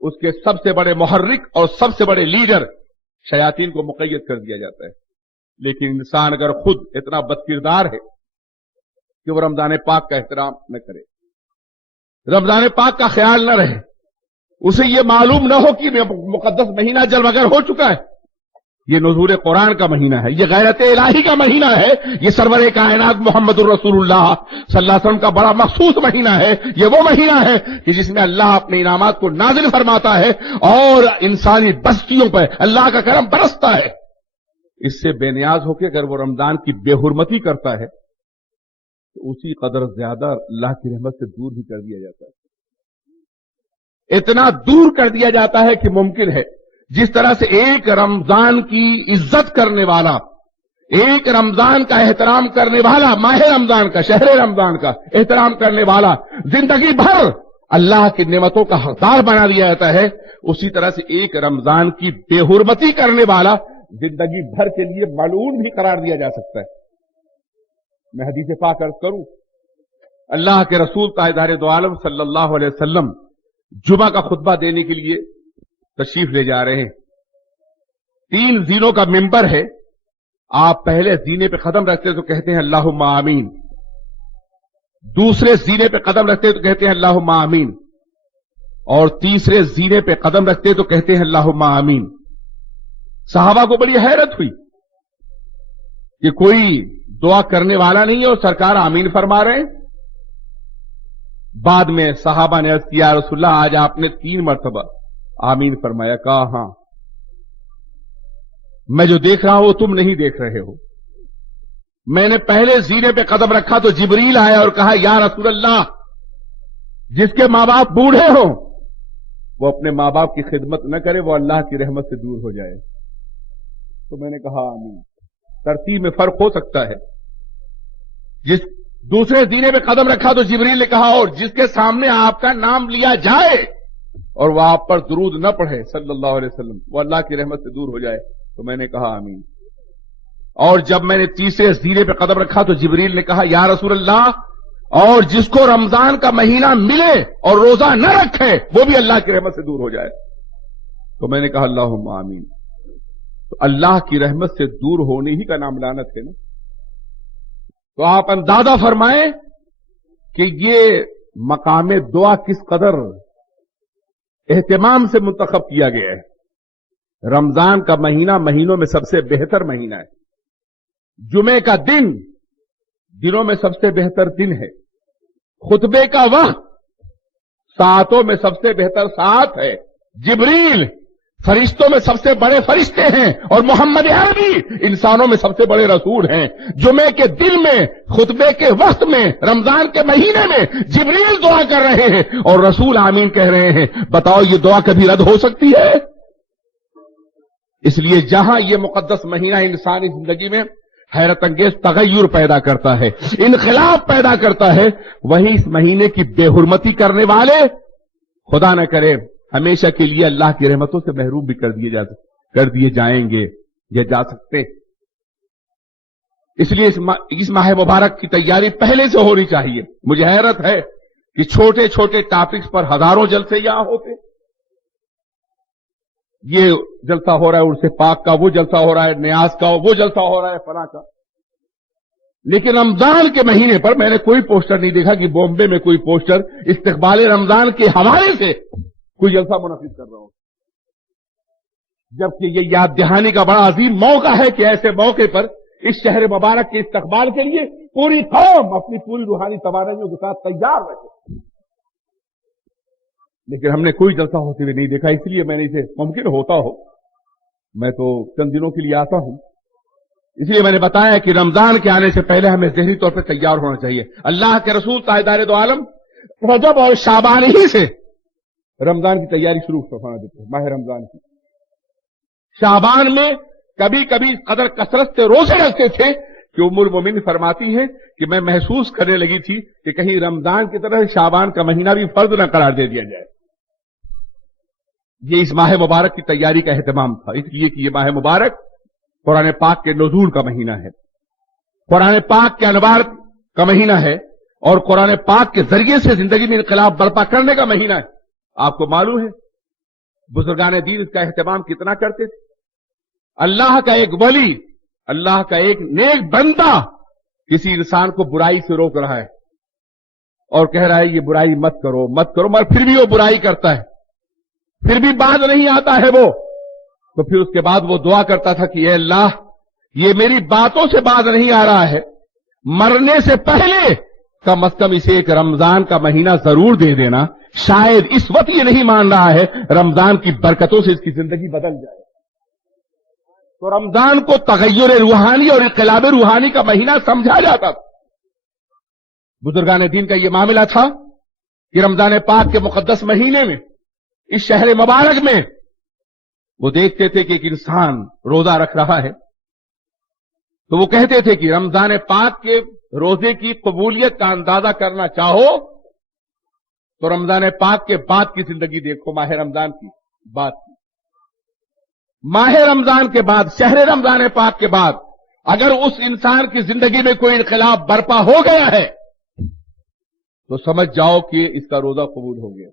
اس کے سب سے بڑے محرک اور سب سے بڑے لیڈر شیاطین کو مقید کر دیا جاتا ہے، لیکن انسان اگر خود اتنا بد کردار ہے کہ وہ رمضان پاک کا احترام نہ کرے، رمضان پاک کا خیال نہ رہے، اسے یہ معلوم نہ ہو کہ مقدس مہینہ جلوگر ہو چکا ہے، یہ نزول قرآن کا مہینہ ہے، یہ غیرت الہی کا مہینہ ہے، یہ سرور کائنات محمد الرسول اللہ صلی اللہ علیہ وسلم کا بڑا مخصوص مہینہ ہے، یہ وہ مہینہ ہے کہ جس میں اللہ اپنے انعامات کو نازل فرماتا ہے اور انسانی بستیوں پر اللہ کا کرم برستا ہے۔ اس سے بے نیاز ہو کے اگر وہ رمضان کی بے حرمتی کرتا ہے تو اسی قدر زیادہ اللہ کی رحمت سے دور بھی کر دیا جاتا ہے، اتنا دور کر دیا جاتا ہے کہ ممکن ہے جس طرح سے ایک رمضان کی عزت کرنے والا، ایک رمضان کا احترام کرنے والا، ماہ رمضان کا، شہر رمضان کا احترام کرنے والا زندگی بھر اللہ کی نعمتوں کا حقدار بنا دیا جاتا ہے، اسی طرح سے ایک رمضان کی بے حرمتی کرنے والا زندگی بھر کے لیے ملعون بھی قرار دیا جا سکتا ہے۔ میں حدیث پاک عرض کروں، اللہ کے رسول تاجدار دو عالم صلی اللہ علیہ وسلم جمعہ کا خطبہ دینے کے لیے تشریف لے جا رہے ہیں، 3 زینوں کا منبر ہے، آپ پہلے زینے پہ قدم رکھتے تو کہتے ہیں اللہم آمین، دوسرے زینے پہ قدم رکھتے تو کہتے ہیں اللہم آمین، اور تیسرے زینے پہ قدم رکھتے تو کہتے ہیں اللہم آمین۔ صحابہ کو بڑی حیرت ہوئی کہ کوئی دعا کرنے والا نہیں ہے اور سرکار آمین فرما رہے ہیں۔ بعد میں صحابہ نے عرض کیا رسول اللہ آج آپ نے 3 مرتبہ آمین فرمایا، کہا ہاں، میں جو دیکھ رہا ہوں وہ تم نہیں دیکھ رہے ہو۔ میں نے پہلے زینے پہ قدم رکھا تو جبریل آیا اور کہا یا رسول اللہ جس کے ماں باپ بوڑھے ہوں وہ اپنے ماں باپ کی خدمت نہ کرے، وہ اللہ کی رحمت سے دور ہو جائے۔ تو میں نے کہا آمین۔ ترتیب میں فرق ہو سکتا ہے، جس دوسرے زینے پہ قدم رکھا تو جبریل نے کہا اور جس کے سامنے آپ کا نام لیا جائے اور وہ آپ پر درود نہ پڑھے صلی اللہ علیہ وسلم، وہ اللہ کی رحمت سے دور ہو جائے۔ تو میں نے کہا آمین۔ اور جب میں نے تیسرے زینے پہ قدم رکھا تو جبریل نے کہا یا رسول اللہ اور جس کو رمضان کا مہینہ ملے اور روزہ نہ رکھے وہ بھی اللہ کی رحمت سے دور ہو جائے۔ تو میں نے کہا اللہم آمین۔ تو اللہ کی رحمت سے دور ہونے ہی کا نام لعنت ہے نا۔ تو آپ اندازہ فرمائیں کہ یہ مقام دعا کس قدر اہتمام سے منتخب کیا گیا ہے۔ رمضان کا مہینہ مہینوں میں سب سے بہتر مہینہ ہے، جمعے کا دن دنوں میں سب سے بہتر دن ہے، خطبے کا وقت ساعتوں میں سب سے بہتر ساعت ہے، جبریل فرشتوں میں سب سے بڑے فرشتے ہیں اور محمد عربی انسانوں میں سب سے بڑے رسول ہیں۔ جمعے کے دن میں، خطبے کے وقت میں، رمضان کے مہینے میں جبریل دعا کر رہے ہیں اور رسول آمین کہہ رہے ہیں۔ بتاؤ یہ دعا کبھی رد ہو سکتی ہے؟ اس لیے جہاں یہ مقدس مہینہ انسانی زندگی میں حیرت انگیز تغیر پیدا کرتا ہے، انقلاب پیدا کرتا ہے، وہیں اس مہینے کی بے حرمتی کرنے والے خدا نہ کرے ہمیشہ کے لیے اللہ کی رحمتوں سے محروم بھی کر دیے جائیں گے یا جا سکتے۔ اس لیے اس ماہ مبارک کی تیاری پہلے سے ہونی چاہیے۔ مجھے حیرت ہے کہ چھوٹے چھوٹے ٹاپکس پر ہزاروں جلسے یہاں ہوتے، یہ جلسہ ہو رہا ہے عرس پاک کا، وہ جلسہ ہو رہا ہے نیاز کا، وہ جلسہ ہو رہا ہے فلاں کا، لیکن رمضان کے مہینے پر میں نے کوئی پوسٹر نہیں دیکھا کہ بامبے میں کوئی پوسٹر استقبال رمضان کے حوالے سے کوئی جلسہ منعقد کر رہا ہو، جبکہ یہ یاد دہانی کا بڑا عظیم موقع ہے کہ ایسے موقع پر اس شہر مبارک کے استقبال کے لیے پوری قوم اپنی پوری روحانی توانائیوں کے ساتھ تیار رہے، لیکن ہم نے کوئی جلسہ ہوتے ہوئے نہیں دیکھا۔ اس لیے میں نے اسے ممکن ہوتا ہو، میں تو چند دنوں کے لیے آتا ہوں، اس لیے میں نے بتایا کہ رمضان کے آنے سے پہلے ہمیں ذہنی طور پہ تیار ہونا چاہیے. اللہ کے رسول تاجدار دو عالم رجب اور شعبان ہی سے رمضان کی تیاری شروع فرما دیتے ہیں، ماہ رمضان کی. شعبان میں کبھی کبھی قدر کثرت سے روزے رکھتے تھے کہ ام المومنین فرماتی ہے کہ میں محسوس کرنے لگی تھی کہ کہیں رمضان کی طرح شعبان کا مہینہ بھی فرض نہ قرار دے دیا جائے. یہ اس ماہ مبارک کی تیاری کا اہتمام تھا، اس لیے کہ یہ ماہ مبارک قرآن پاک کے نزول کا مہینہ ہے، قرآن پاک کے انوار کا مہینہ ہے، اور قرآن پاک کے ذریعے سے زندگی میں انقلاب برپا کرنے کا مہینہ ہے. آپ کو معلوم ہے بزرگان دین اس کا اہتمام کتنا کرتے تھے. اللہ کا ایک ولی، اللہ کا ایک نیک بندہ کسی انسان کو برائی سے روک رہا ہے اور کہہ رہا ہے یہ برائی مت کرو مت کرو، مگر پھر بھی وہ برائی کرتا ہے، پھر بھی باز نہیں آتا ہے وہ. تو پھر اس کے بعد وہ دعا کرتا تھا کہ اے اللہ یہ میری باتوں سے باز نہیں آ رہا ہے، مرنے سے پہلے کم از کم اسے ایک رمضان کا مہینہ ضرور دے دینا. شاید اس وقت یہ نہیں مان رہا ہے، رمضان کی برکتوں سے اس کی زندگی بدل جائے. تو رمضان کو تغیر روحانی اور انقلاب روحانی کا مہینہ سمجھا جاتا تھا. بزرگان دین کا یہ معاملہ تھا کہ رمضان پاک کے مقدس مہینے میں اس شہر مبارک میں وہ دیکھتے تھے کہ ایک انسان روزہ رکھ رہا ہے تو وہ کہتے تھے کہ رمضان پاک کے روزے کی قبولیت کا اندازہ کرنا چاہو تو رمضان پاک کے بعد کی زندگی دیکھو، ماہ رمضان کی بعد کی. ماہ رمضان کے بعد، شہر رمضان پاک کے بعد اگر اس انسان کی زندگی میں کوئی انقلاب برپا ہو گیا ہے تو سمجھ جاؤ کہ اس کا روزہ قبول ہو گیا.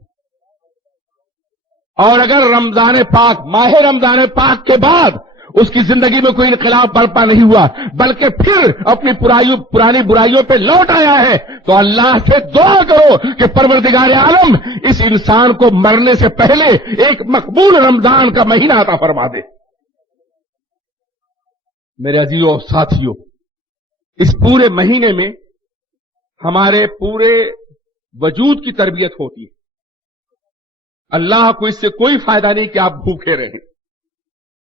اور اگر رمضان پاک، ماہ رمضان پاک کے بعد اس کی زندگی میں کوئی انقلاب برپا نہیں ہوا بلکہ پھر اپنی پرانی برائیوں پہ لوٹ آیا ہے تو اللہ سے دعا کرو کہ پروردگار عالم اس انسان کو مرنے سے پہلے ایک مقبول رمضان کا مہینہ عطا فرما دے. میرے عزیزوں اور ساتھیوں، اس پورے مہینے میں ہمارے پورے وجود کی تربیت ہوتی ہے. اللہ کو اس سے کوئی فائدہ نہیں کہ آپ بھوکے رہیں،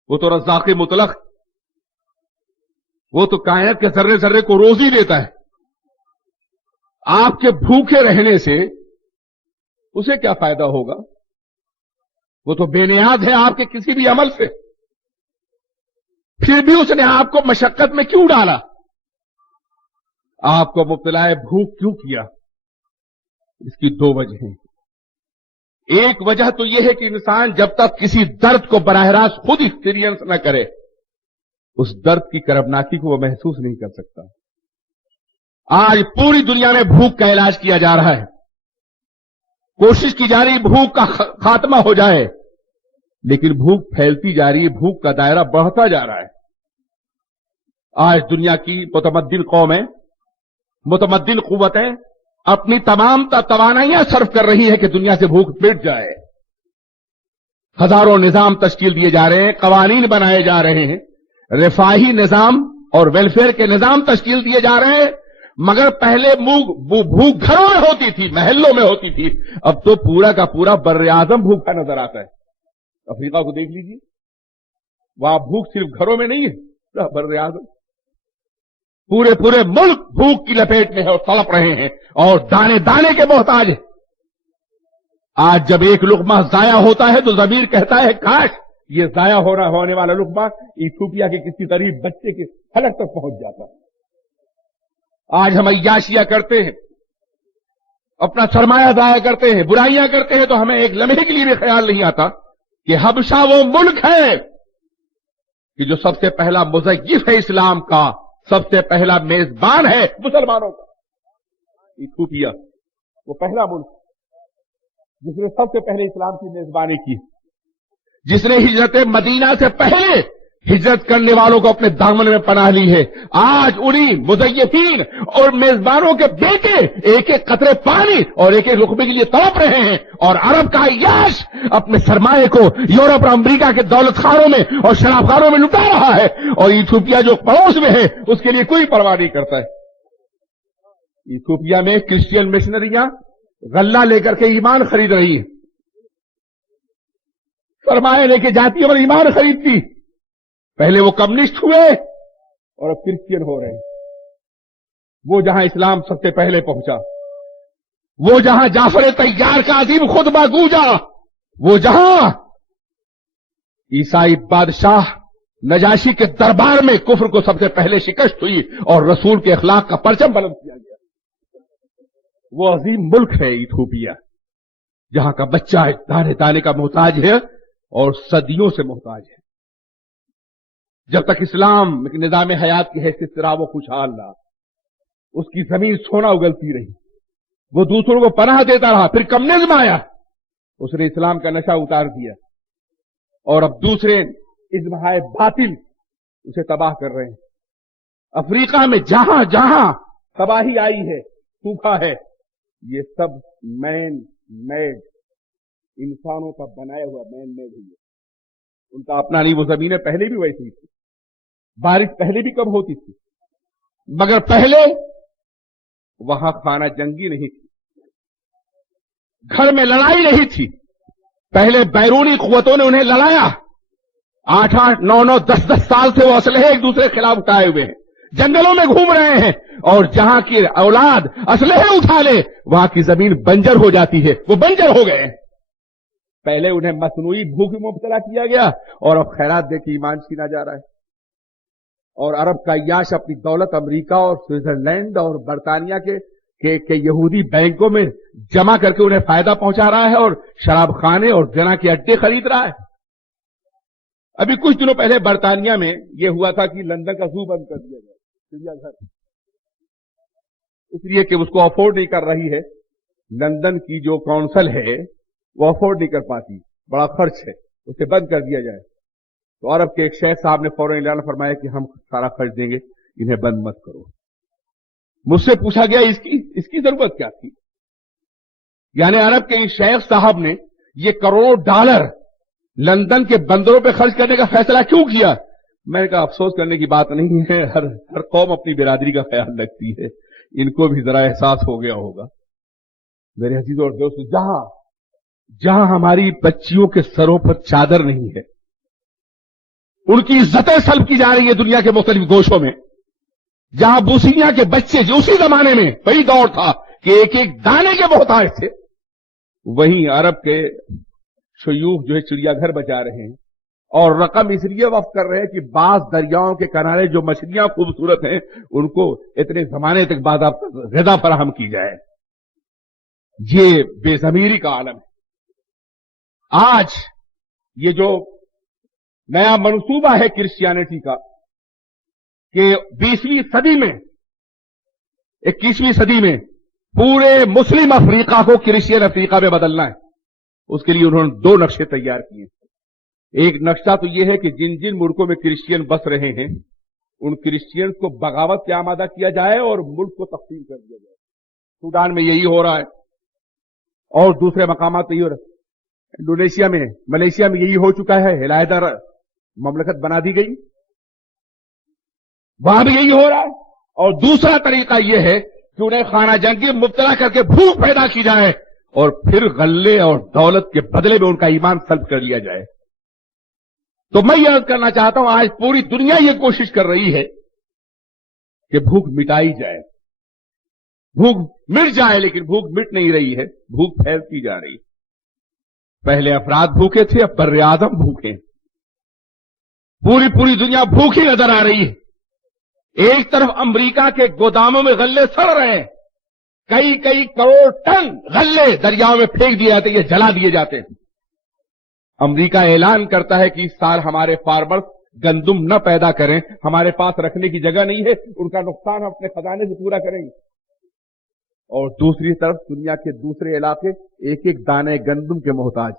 وہ تو رزاق مطلق، وہ تو کائنات کے ذرے ذرے کو روزی دیتا ہے. آپ کے بھوکے رہنے سے اسے کیا فائدہ ہوگا؟ وہ تو بے نیاز ہے آپ کے کسی بھی عمل سے. پھر بھی اس نے آپ کو مشقت میں کیوں ڈالا؟ آپ کو مبتلا بھوک کیوں کیا؟ اس کی دو وجہیں. ایک وجہ تو یہ ہے کہ انسان جب تک کسی درد کو براہ راست خود ایکسپیرینس نہ کرے اس درد کی کربناکی کو وہ محسوس نہیں کر سکتا. آج پوری دنیا میں بھوک کا علاج کیا جا رہا ہے، کوشش کی جا رہی بھوک کا خاتمہ ہو جائے، لیکن بھوک پھیلتی جا رہی ہے، بھوک کا دائرہ بڑھتا جا رہا ہے. آج دنیا کی متمدن قومیں، متمدن قوتیں اپنی تمام توانائیاں صرف کر رہی ہے کہ دنیا سے بھوک مٹ جائے. ہزاروں نظام تشکیل دیے جا رہے ہیں، قوانین بنائے جا رہے ہیں، رفاہی نظام اور ویلفیئر کے نظام تشکیل دیے جا رہے ہیں، مگر پہلے بھوک گھروں میں ہوتی تھی، محلوں میں ہوتی تھی. اب تو پورا کا پورا بر اعظم بھوکا نظر آتا ہے. افریقہ کو دیکھ لیجیے، وہاں بھوک صرف گھروں میں نہیں ہے، بر اعظم پورے ملک بھوک کی لپیٹ میں ہے اور تڑپ رہے ہیں اور دانے دانے کے محتاج ہیں. آج جب ایک لقمہ ضائع ہوتا ہے تو ضمیر کہتا ہے کاش یہ ضائع ہونے والا لقمہ ایتھوپیا کے کسی غریب بچے کے حلق تک پہنچ جاتا. آج ہم عیاشیاں کرتے ہیں، اپنا سرمایہ ضائع کرتے ہیں، برائیاں کرتے ہیں تو ہمیں ایک لمحے کے لیے بھی خیال نہیں آتا کہ حبشہ وہ ملک ہے کہ جو سب سے پہلا مزیف ہے اسلام کا، سب سے پہلا میزبان ہے مسلمانوں کا. ایتھوپیا وہ پہلا ملک جس نے سب سے پہلے اسلام کی میزبانی کی، جس نے ہجرت مدینہ سے پہلے ہجرت کرنے والوں کو اپنے دامن میں پناہ لی ہے. آج انہی مزیفین اور میزبانوں کے بیٹے ایک ایک قطرے پانی اور ایک ایک لقمے کے لیے تڑپ رہے ہیں، اور عرب کا عیاش اپنے سرمایہ کو یورپ اور امریکہ کے دولت خانوں میں اور شراب خانوں میں لٹا رہا ہے، اور ایتھوپیا جو پڑوس میں ہے اس کے لیے کوئی پرواہ نہیں کرتا ہے. ایتھوپیا میں کرسچین مشنریاں غلہ لے کر کے ایمان خرید رہی ہیں، سرمایہ لے کے جاتی اور ایمان خریدتی. پہلے وہ کمیونسٹ ہوئے اور اب کرسچین ہو رہے ہیں. وہ جہاں اسلام سب سے پہلے پہنچا، وہ جہاں جعفر طیار کا عظیم خطبہ گونجا، وہ جہاں عیسائی بادشاہ نجاشی کے دربار میں کفر کو سب سے پہلے شکست ہوئی اور رسول کے اخلاق کا پرچم بلند کیا گیا، وہ عظیم ملک ہے ایتھوپیا، جہاں کا بچہ دانے دانے کا محتاج ہے اور صدیوں سے محتاج ہے. جب تک اسلام نظام حیات کی حیثیت سے رہا وہ خوشحال رہا، اس کی زمین سونا اگلتی رہی، وہ دوسروں کو پناہ دیتا رہا. پھر کمیونزم آیا، اس نے اسلام کا نشہ اتار دیا اور اب دوسرے ازمہائے باطل اسے تباہ کر رہے ہیں. افریقہ میں جہاں جہاں تباہی آئی ہے، سوکھا ہے، یہ سب مین میڈ انسانوں کا بنایا ہوا مین میڈ ہے. ان کا اپنا نہیں. وہ زمینیں پہلے بھی ویسی تھی، بارش پہلے بھی کم ہوتی تھی، مگر پہلے وہاں خانہ جنگی نہیں تھی، گھر میں لڑائی نہیں تھی. پہلے بیرونی قوتوں نے انہیں لڑایا. 8-8, 9-9, 10-10 سال سے وہ اسلحے ایک دوسرے کے خلاف اٹھائے ہوئے ہیں، جنگلوں میں گھوم رہے ہیں، اور جہاں کی اولاد اسلحے اٹھا لے وہاں کی زمین بنجر ہو جاتی ہے. وہ بنجر ہو گئے. پہلے انہیں مصنوعی بھوک میں مبتلا کیا گیا اور اب خیرات دے کے ایمان چھینا جا رہا ہے. اور عرب کا عیاش اپنی دولت امریکہ اور سوئٹزرلینڈ اور برطانیہ کے یہودی بینکوں میں جمع کر کے انہیں فائدہ پہنچا رہا ہے اور شراب خانے اور زنا کے اڈے خرید رہا ہے. ابھی کچھ دنوں پہلے برطانیہ میں یہ ہوا تھا کہ لندن کا زو بند کر دیا گیا، چڑیا گھر، اس لیے کہ اس کو افورڈ نہیں کر رہی ہے. لندن کی جو کونسل ہے وہ افورڈ نہیں کر پاتی، بڑا خرچ ہے، اسے بند کر دیا جائے. تو عرب کے ایک شیخ صاحب نے فوراً اعلان فرمایا کہ ہم سارا خرچ دیں گے، انہیں بند مت کرو. مجھ سے پوچھا گیا اس کی ضرورت کیا تھی؟ یعنی عرب کے اس شیخ صاحب نے یہ کروڑوں ڈالر لندن کے بندروں پہ خرچ کرنے کا فیصلہ کیوں کیا؟ میں نے کہا افسوس کرنے کی بات نہیں ہے، ہر قوم اپنی برادری کا خیال رکھتی ہے، ان کو بھی ذرا احساس ہو گیا ہوگا. میرے عزیزوں اور دوستوں، جہاں ہماری بچیوں کے سروں پر چادر نہیں ہے، ان کی عزتیں سلب کی جا رہی ہے دنیا کے مختلف گوشوں میں، جہاں بوسینیا کے بچے جو اسی زمانے میں وہی دور تھا کہ ایک ایک دانے کے محتاج تھے، وہیں عرب کے شیوخ جو ہے چڑیا گھر بچا رہے ہیں اور رقم اس لیے وقف کر رہے ہیں کہ بعض دریاؤں کے کنارے جو مچھلیاں خوبصورت ہیں ان کو اتنے زمانے تک باضابطہ غذا فراہم کی جائے. یہ بے ضمیری کا عالم ہے. آج یہ جو نیا منصوبہ ہے کرسچینٹی کا کہ 20ویں صدی میں 21ویں صدی میں پورے مسلم افریقہ کو کرسچین افریقہ میں بدلنا ہے، اس کے لیے انہوں نے 2 نقشے تیار کیے. ایک نقشہ تو یہ ہے کہ جن جن ملکوں میں کرسچین بس رہے ہیں ان کرسچین کو بغاوت سے آمادہ کیا جائے اور ملک کو تقسیم کر دیا جائے. سوڈان میں یہی ہو رہا ہے اور دوسرے مقامات پہ یہی ہو رہا ہے. انڈونیشیا میں، ملیشیا میں یہی ہو چکا ہے، علیحدہ مملکت بنا دی گئی، وہاں بھی یہی ہو رہا ہے. اور دوسرا طریقہ یہ ہے کہ انہیں خانہ جنگی مبتلا کر کے بھوک پیدا کی جائے اور پھر غلے اور دولت کے بدلے میں ان کا ایمان سلب کر لیا جائے. تو میں یہ عرض کرنا چاہتا ہوں، آج پوری دنیا یہ کوشش کر رہی ہے کہ بھوک مٹائی جائے، بھوک مٹ جائے، لیکن بھوک مٹ نہیں رہی ہے، بھوک پھیلتی جا رہی ہے. پہلے افراد بھوکے تھے، اب بر اعظم بھوکے، پوری دنیا بھوکی نظر آ رہی ہے. ایک طرف امریکہ کے گوداموں میں غلے سڑ رہے ہیں، کئی کروڑ ٹن غلے دریاؤں میں پھینک دیے جاتے، یہ جلا دیے جاتے ہیں. امریکہ اعلان کرتا ہے کہ اس سال ہمارے فارمرز گندم نہ پیدا کریں، ہمارے پاس رکھنے کی جگہ نہیں ہے، ان کا نقصان ہم اپنے خزانے سے پورا کریں گے. اور دوسری طرف دنیا کے دوسرے علاقے ایک ایک دانے گندم کے محتاج.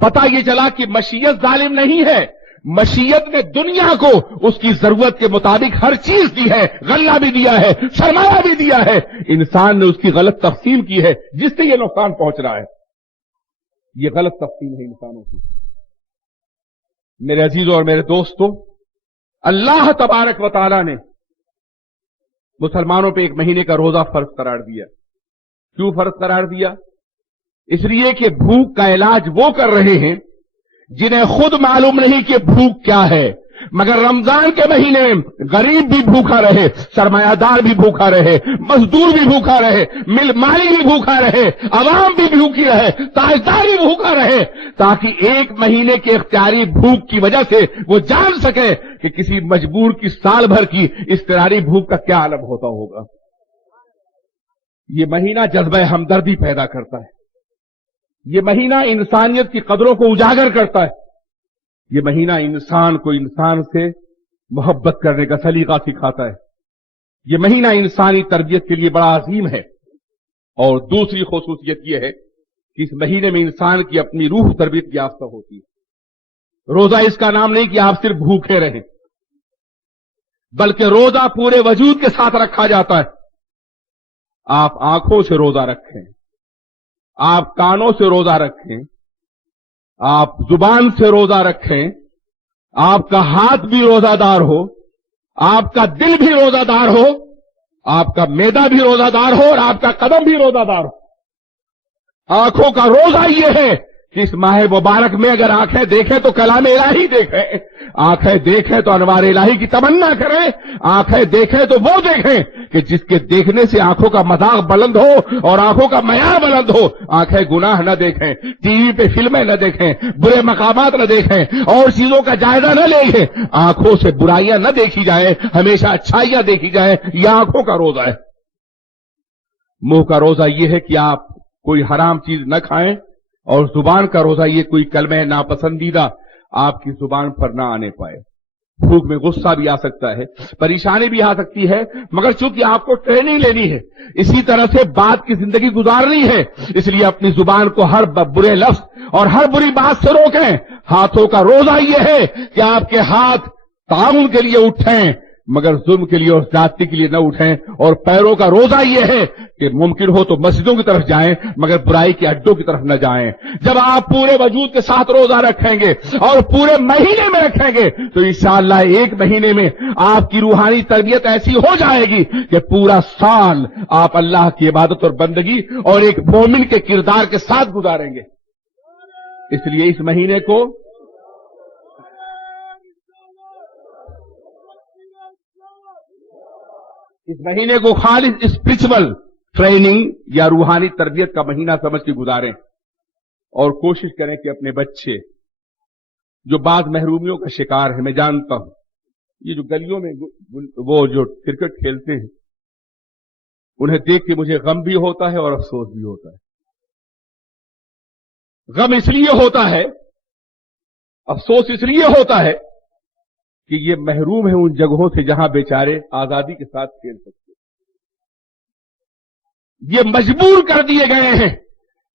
پتہ یہ چلا کہ مشیت ظالم نہیں ہے، مشیت نے دنیا کو اس کی ضرورت کے مطابق ہر چیز دی ہے، غلہ بھی دیا ہے، سرمایہ بھی دیا ہے. انسان نے اس کی غلط تقسیم کی ہے جس سے یہ نقصان پہنچ رہا ہے. یہ غلط تقسیم ہے انسانوں کی. میرے عزیزوں اور میرے دوستوں، اللہ تبارک و تعالی نے مسلمانوں پہ 1 مہینے کا روزہ فرض قرار دیا. کیوں فرض قرار دیا؟ اس لیے کہ بھوک کا علاج وہ کر رہے ہیں جنہیں خود معلوم نہیں کہ بھوک کیا ہے، مگر رمضان کے مہینے میں غریب بھی بھوکا رہے، سرمایہ دار بھی بھوکا رہے، مزدور بھی بھوکا رہے، مالی بھی بھوکا رہے، عوام بھی بھوکی رہے، تاجدار بھی بھوکا رہے، تاکہ ایک مہینے کے اختیاری بھوک کی وجہ سے وہ جان سکے کہ کسی مجبور کی سال بھر کی اضطراری بھوک کا کیا عالم ہوتا ہوگا۔ یہ مہینہ جذبہ ہمدردی پیدا کرتا ہے، یہ مہینہ انسانیت کی قدروں کو اجاگر کرتا ہے، یہ مہینہ انسان کو انسان سے محبت کرنے کا سلیقہ سکھاتا ہے، یہ مہینہ انسانی تربیت کے لیے بڑا عظیم ہے۔ اور دوسری خصوصیت یہ ہے کہ اس مہینے میں انسان کی اپنی روح تربیت یافتہ ہوتی ہے۔ روزہ اس کا نام نہیں کہ آپ صرف بھوکے رہیں، بلکہ روزہ پورے وجود کے ساتھ رکھا جاتا ہے۔ آپ آنکھوں سے روزہ رکھیں، آپ کانوں سے روزہ رکھیں، آپ زبان سے روزہ رکھیں، آپ کا ہاتھ بھی روزہ دار ہو، آپ کا دل بھی روزہ دار ہو، آپ کا معدہ بھی روزہ دار ہو اور آپ کا قدم بھی روزہ دار ہو۔ آنکھوں کا روزہ یہ ہے کہ اس ماہ مبارک میں اگر آنکھیں دیکھیں تو کلام الہی دیکھیں، آنکھیں دیکھیں تو انوار الہی کی تمنا کریں، آنکھیں دیکھیں تو وہ دیکھیں کہ جس کے دیکھنے سے آنکھوں کا مذاق بلند ہو اور آنکھوں کا معیار بلند ہو۔ آنکھیں گناہ نہ دیکھیں، ٹی وی پہ فلمیں نہ دیکھیں، برے مقامات نہ دیکھیں اور چیزوں کا جائزہ نہ لیں، آنکھوں سے برائیاں نہ دیکھی جائیں، ہمیشہ اچھائیاں دیکھی جائیں۔ یہ آنکھوں کا روزہ ہے۔ منہ کا روزہ یہ ہے کہ آپ کوئی حرام چیز نہ کھائیں، اور زبان کا روزہ یہ کوئی کلمہ ناپسندیدہ آپ کی زبان پر نہ آنے پائے۔ بھوک میں غصہ بھی آ سکتا ہے، پریشانی بھی آ سکتی ہے، مگر چونکہ آپ کو ٹریننگ لینی ہے، اسی طرح سے بات کی زندگی گزارنی ہے، اس لیے اپنی زبان کو ہر برے لفظ اور ہر بری بات سے روکیں۔ ہاتھوں کا روزہ یہ ہے کہ آپ کے ہاتھ تعاون کے لیے اٹھیں مگر ظلم کے لیے اور زیادتی کے لیے نہ اٹھیں، اور پیروں کا روزہ یہ ہے کہ ممکن ہو تو مسجدوں کی طرف جائیں مگر برائی کے اڈوں کی طرف نہ جائیں۔ جب آپ پورے وجود کے ساتھ روزہ رکھیں گے اور پورے مہینے میں رکھیں گے تو انشاءاللہ ایک مہینے میں آپ کی روحانی تربیت ایسی ہو جائے گی کہ پورا سال آپ اللہ کی عبادت اور بندگی اور ایک مومن کے کردار کے ساتھ گزاریں گے۔ اس لیے اس مہینے کو خالص اسپرچول ٹریننگ یا روحانی تربیت کا مہینہ سمجھ کے گزاریں، اور کوشش کریں کہ اپنے بچے جو بعض محرومیوں کا شکار ہے، میں جانتا ہوں یہ جو گلیوں میں وہ جو کرکٹ کھیلتے ہیں انہیں دیکھ کے مجھے غم بھی ہوتا ہے اور افسوس بھی ہوتا ہے۔ غم اس لیے ہوتا ہے، افسوس اس لیے ہوتا ہے کہ یہ محروم ہیں ان جگہوں سے جہاں بیچارے آزادی کے ساتھ کھیل سکتے، یہ مجبور کر دیے گئے ہیں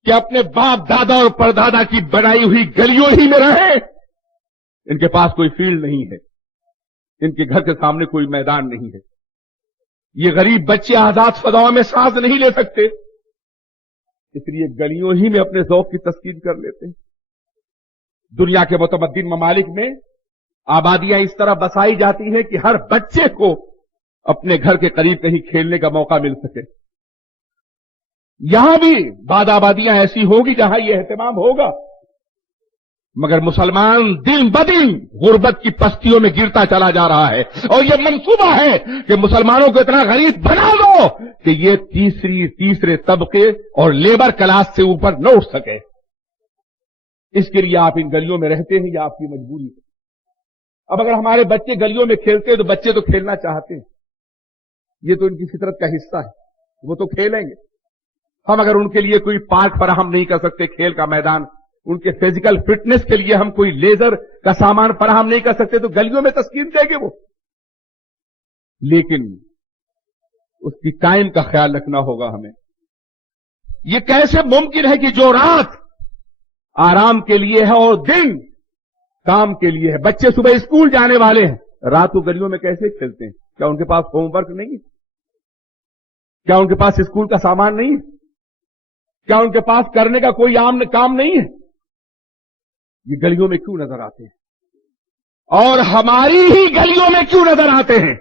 کہ اپنے باپ دادا اور پردادا کی بنائی ہوئی گلیوں ہی میں رہیں۔ ان کے پاس کوئی فیلڈ نہیں ہے، ان کے گھر کے سامنے کوئی میدان نہیں ہے، یہ غریب بچے آزاد فضاؤں میں سانس نہیں لے سکتے، اس لیے گلیوں ہی میں اپنے ذوق کی تسکین کر لیتے ہیں۔ دنیا کے متمدن ممالک میں آبادیاں اس طرح بسائی جاتی ہیں کہ ہر بچے کو اپنے گھر کے قریب کہیں کھیلنے کا موقع مل سکے۔ یہاں بھی بعض آبادیاں ایسی ہوگی جہاں یہ اہتمام ہوگا، مگر مسلمان دن بدن غربت کی پستیوں میں گرتا چلا جا رہا ہے، اور یہ منصوبہ ہے کہ مسلمانوں کو اتنا غریب بنا دو کہ یہ تیسرے طبقے اور لیبر کلاس سے اوپر نہ اٹھ سکے۔ اس کے لیے آپ ان گلیوں میں رہتے ہیں، یہ آپ کی مجبوری ہے۔ اب اگر ہمارے بچے گلیوں میں کھیلتے ہیں تو بچے تو کھیلنا چاہتے ہیں، یہ تو ان کی فطرت کا حصہ ہے، وہ تو کھیلیں گے۔ ہم اگر ان کے لیے کوئی پارک فراہم نہیں کر سکتے، کھیل کا میدان، ان کے فزیکل فٹنس کے لیے ہم کوئی لیزر کا سامان فراہم نہیں کر سکتے تو گلیوں میں تسکین دیں گے وہ، لیکن اس کی ٹائم کا خیال رکھنا ہوگا ہمیں۔ یہ کیسے ممکن ہے کہ جو رات آرام کے لیے ہے اور دن کام کے لیے ہے، بچے صبح اسکول جانے والے ہیں، رات کو گلیوں میں کیسے کھیلتے ہیں؟ کیا ان کے پاس ہوم ورک نہیں ہے؟ کیا ان کے پاس اسکول کا سامان نہیں ہے؟ کیا ان کے پاس کرنے کا کوئی عام کام نہیں ہے؟ یہ گلیوں میں کیوں نظر آتے ہیں؟ اور ہماری ہی گلیوں میں کیوں نظر آتے ہیں؟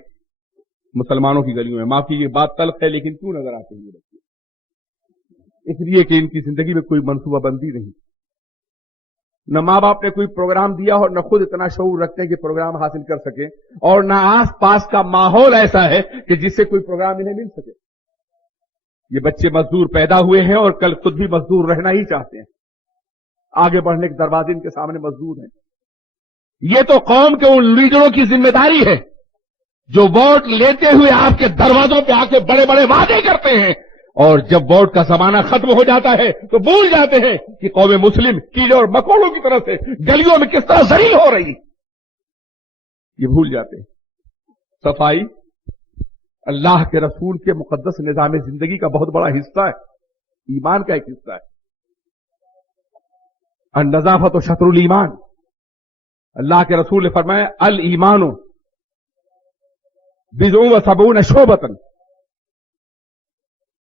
مسلمانوں کی گلیوں میں، معافی یہ بات تلخ ہے لیکن کیوں نظر آتے ہیں یہ بچے؟ اس لیے کہ ان کی زندگی میں کوئی منصوبہ بندی نہیں، نہ ماں باپ نے کوئی پروگرام دیا اور نہ خود اتنا شعور رکھتے ہیں کہ پروگرام حاصل کر سکیں، اور نہ آس پاس کا ماحول ایسا ہے کہ جس سے کوئی پروگرام انہیں مل سکے۔ یہ بچے مزدور پیدا ہوئے ہیں اور کل خود بھی مزدور رہنا ہی چاہتے ہیں، آگے بڑھنے کے دروازے ان کے سامنے مزدور ہیں۔ یہ تو قوم کے ان لیڈروں کی ذمہ داری ہے جو ووٹ لیتے ہوئے آپ کے دروازوں پہ آ کے بڑے بڑے وعدے کرتے ہیں، اور جب ووٹ کا زمانہ ختم ہو جاتا ہے تو بھول جاتے ہیں کہ قوم مسلم کیڑے اور مکوڑوں کی طرح سے گلیوں میں کس طرح ذلیل ہو رہی، یہ بھول جاتے ہیں۔ صفائی اللہ کے رسول کے مقدس نظام زندگی کا بہت بڑا حصہ ہے، ایمان کا ایک حصہ ہے۔ النظافت و شطر الایمان، اللہ کے رسول نے فرمایا الایمان بضع و سبعون شعبۃ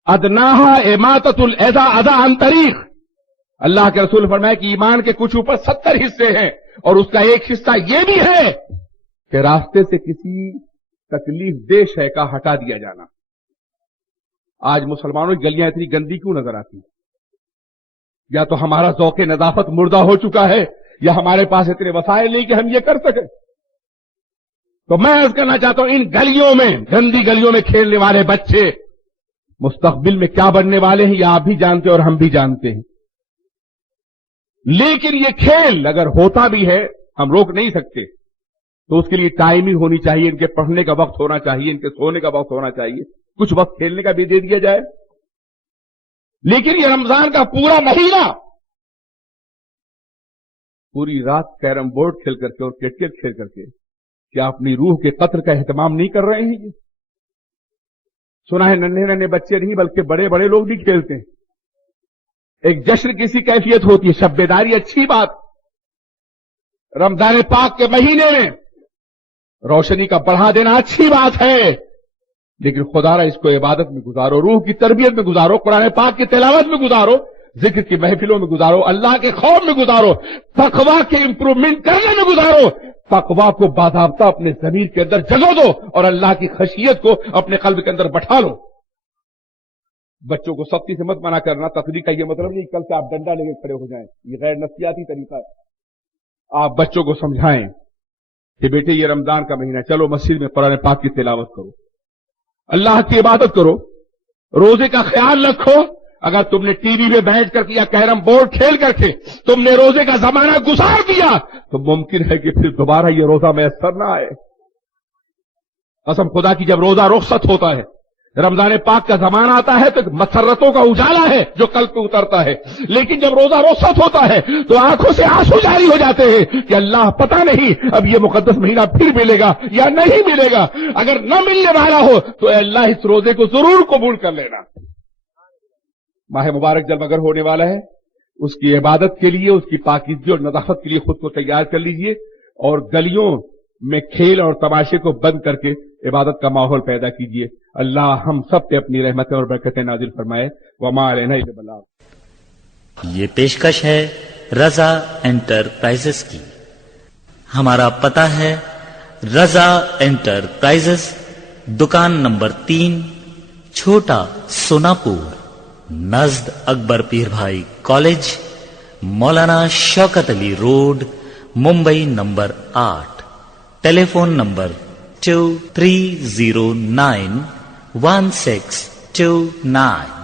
ادناها اماطۃ الاذى عن طریق۔ اللہ کے رسول نے فرمایا کہ ایمان کے کچھ اوپر 70 حصے ہیں، اور اس کا ایک حصہ یہ بھی ہے کہ راستے سے کسی تکلیف دہ شے کا ہٹا دیا جانا۔ آج مسلمانوں کی گلیاں اتنی گندی کیوں نظر آتی ہیں؟ یا تو ہمارا ذوق نظافت مردہ ہو چکا ہے، یا ہمارے پاس اتنے وسائل نہیں کہ ہم یہ کر سکیں۔ تو میں عرض کرنا چاہتا ہوں، ان گلیوں میں، گندی گلیوں میں کھیلنے والے بچے مستقبل میں کیا بننے والے ہیں یہ آپ بھی جانتے اور ہم بھی جانتے ہیں۔ لیکن یہ کھیل اگر ہوتا بھی ہے ہم روک نہیں سکتے، تو اس کے لیے ٹائمنگ ہونی چاہیے، ان کے پڑھنے کا وقت ہونا چاہیے، ان کے سونے کا وقت ہونا چاہیے، کچھ وقت کھیلنے کا بھی دے دیا جائے۔ لیکن یہ رمضان کا پورا مہینہ پوری رات کیرم بورڈ کھیل کر کے اور کرکٹ کھیل کر کے کیا اپنی روح کے قطر کا اہتمام نہیں کر رہے ہیں؟ یہ سنا ہے ننھے ننھے بچے نہیں بلکہ بڑے بڑے لوگ بھی کھیلتے ہیں۔ ایک جشن کی سی کیفیت ہوتی ہے، شب بیداری اچھی بات، رمضان پاک کے مہینے میں روشنی کا بڑھا دینا اچھی بات ہے، لیکن خدا را اس کو عبادت میں گزارو، روح کی تربیت میں گزارو، قرآن پاک کی تلاوت میں گزارو، ذکر کی محفلوں میں گزارو، اللہ کے خوف میں گزارو، تقویٰ کے امپروومنٹ کرنے میں گزارو، تقویٰ کو باضابطہ اپنے ضمیر کے اندر جگو دو اور اللہ کی خشیت کو اپنے قلب کے اندر بٹھا لو۔ بچوں کو سختی سے مت منع کرنا، تقریر کا یہ مطلب نہیں کل سے آپ ڈنڈا لے کے کھڑے ہو جائیں، یہ غیر نفسیاتی طریقہ ہے۔ آپ بچوں کو سمجھائیں کہ بیٹے یہ رمضان کا مہینہ، چلو مسجد میں قرآن پاک کی تلاوت کرو، اللہ کی عبادت کرو، روزے کا خیال رکھو۔ اگر تم نے ٹی وی میں بیٹھ کر کے یا کیرم بورڈ کھیل کر کے تم نے روزے کا زمانہ گزار دیا تو ممکن ہے کہ پھر دوبارہ یہ روزہ میسر نہ آئے۔ قسم خدا کی، جب روزہ رخصت ہوتا ہے، رمضان پاک کا زمانہ آتا ہے تو مسرتوں کا اجالا ہے جو قلب پہ اترتا ہے، لیکن جب روزہ رخصت ہوتا ہے تو آنکھوں سے آنسو جاری ہو جاتے ہیں کہ اللہ پتہ نہیں اب یہ مقدس مہینہ پھر ملے گا یا نہیں ملے گا، اگر نہ ملنے والا ہو تو اے اللہ اس روزے کو ضرور قبول کر لینا۔ ماہ مبارک جب اگر ہونے والا ہے، اس کی عبادت کے لیے، اس کی پاکیزگی اور نظافت کے لیے خود کو تیار کر لیجئے، اور گلیوں میں کھیل اور تماشے کو بند کر کے عبادت کا ماحول پیدا کیجئے۔ اللہ ہم سب پہ اپنی رحمتیں اور برکتیں نازل فرمائے۔ وما علینا الا البلاغ۔ یہ پیشکش ہے رضا انٹرپرائزز کی۔ ہمارا پتہ ہے رضا انٹرپرائزز، دکان نمبر 3، چھوٹا سوناپور، نزد اکبر پیر بھائی کالج، مولانا شوکت علی روڈ، ممبئی نمبر 8۔ ٹیلی فون نمبر 23091629۔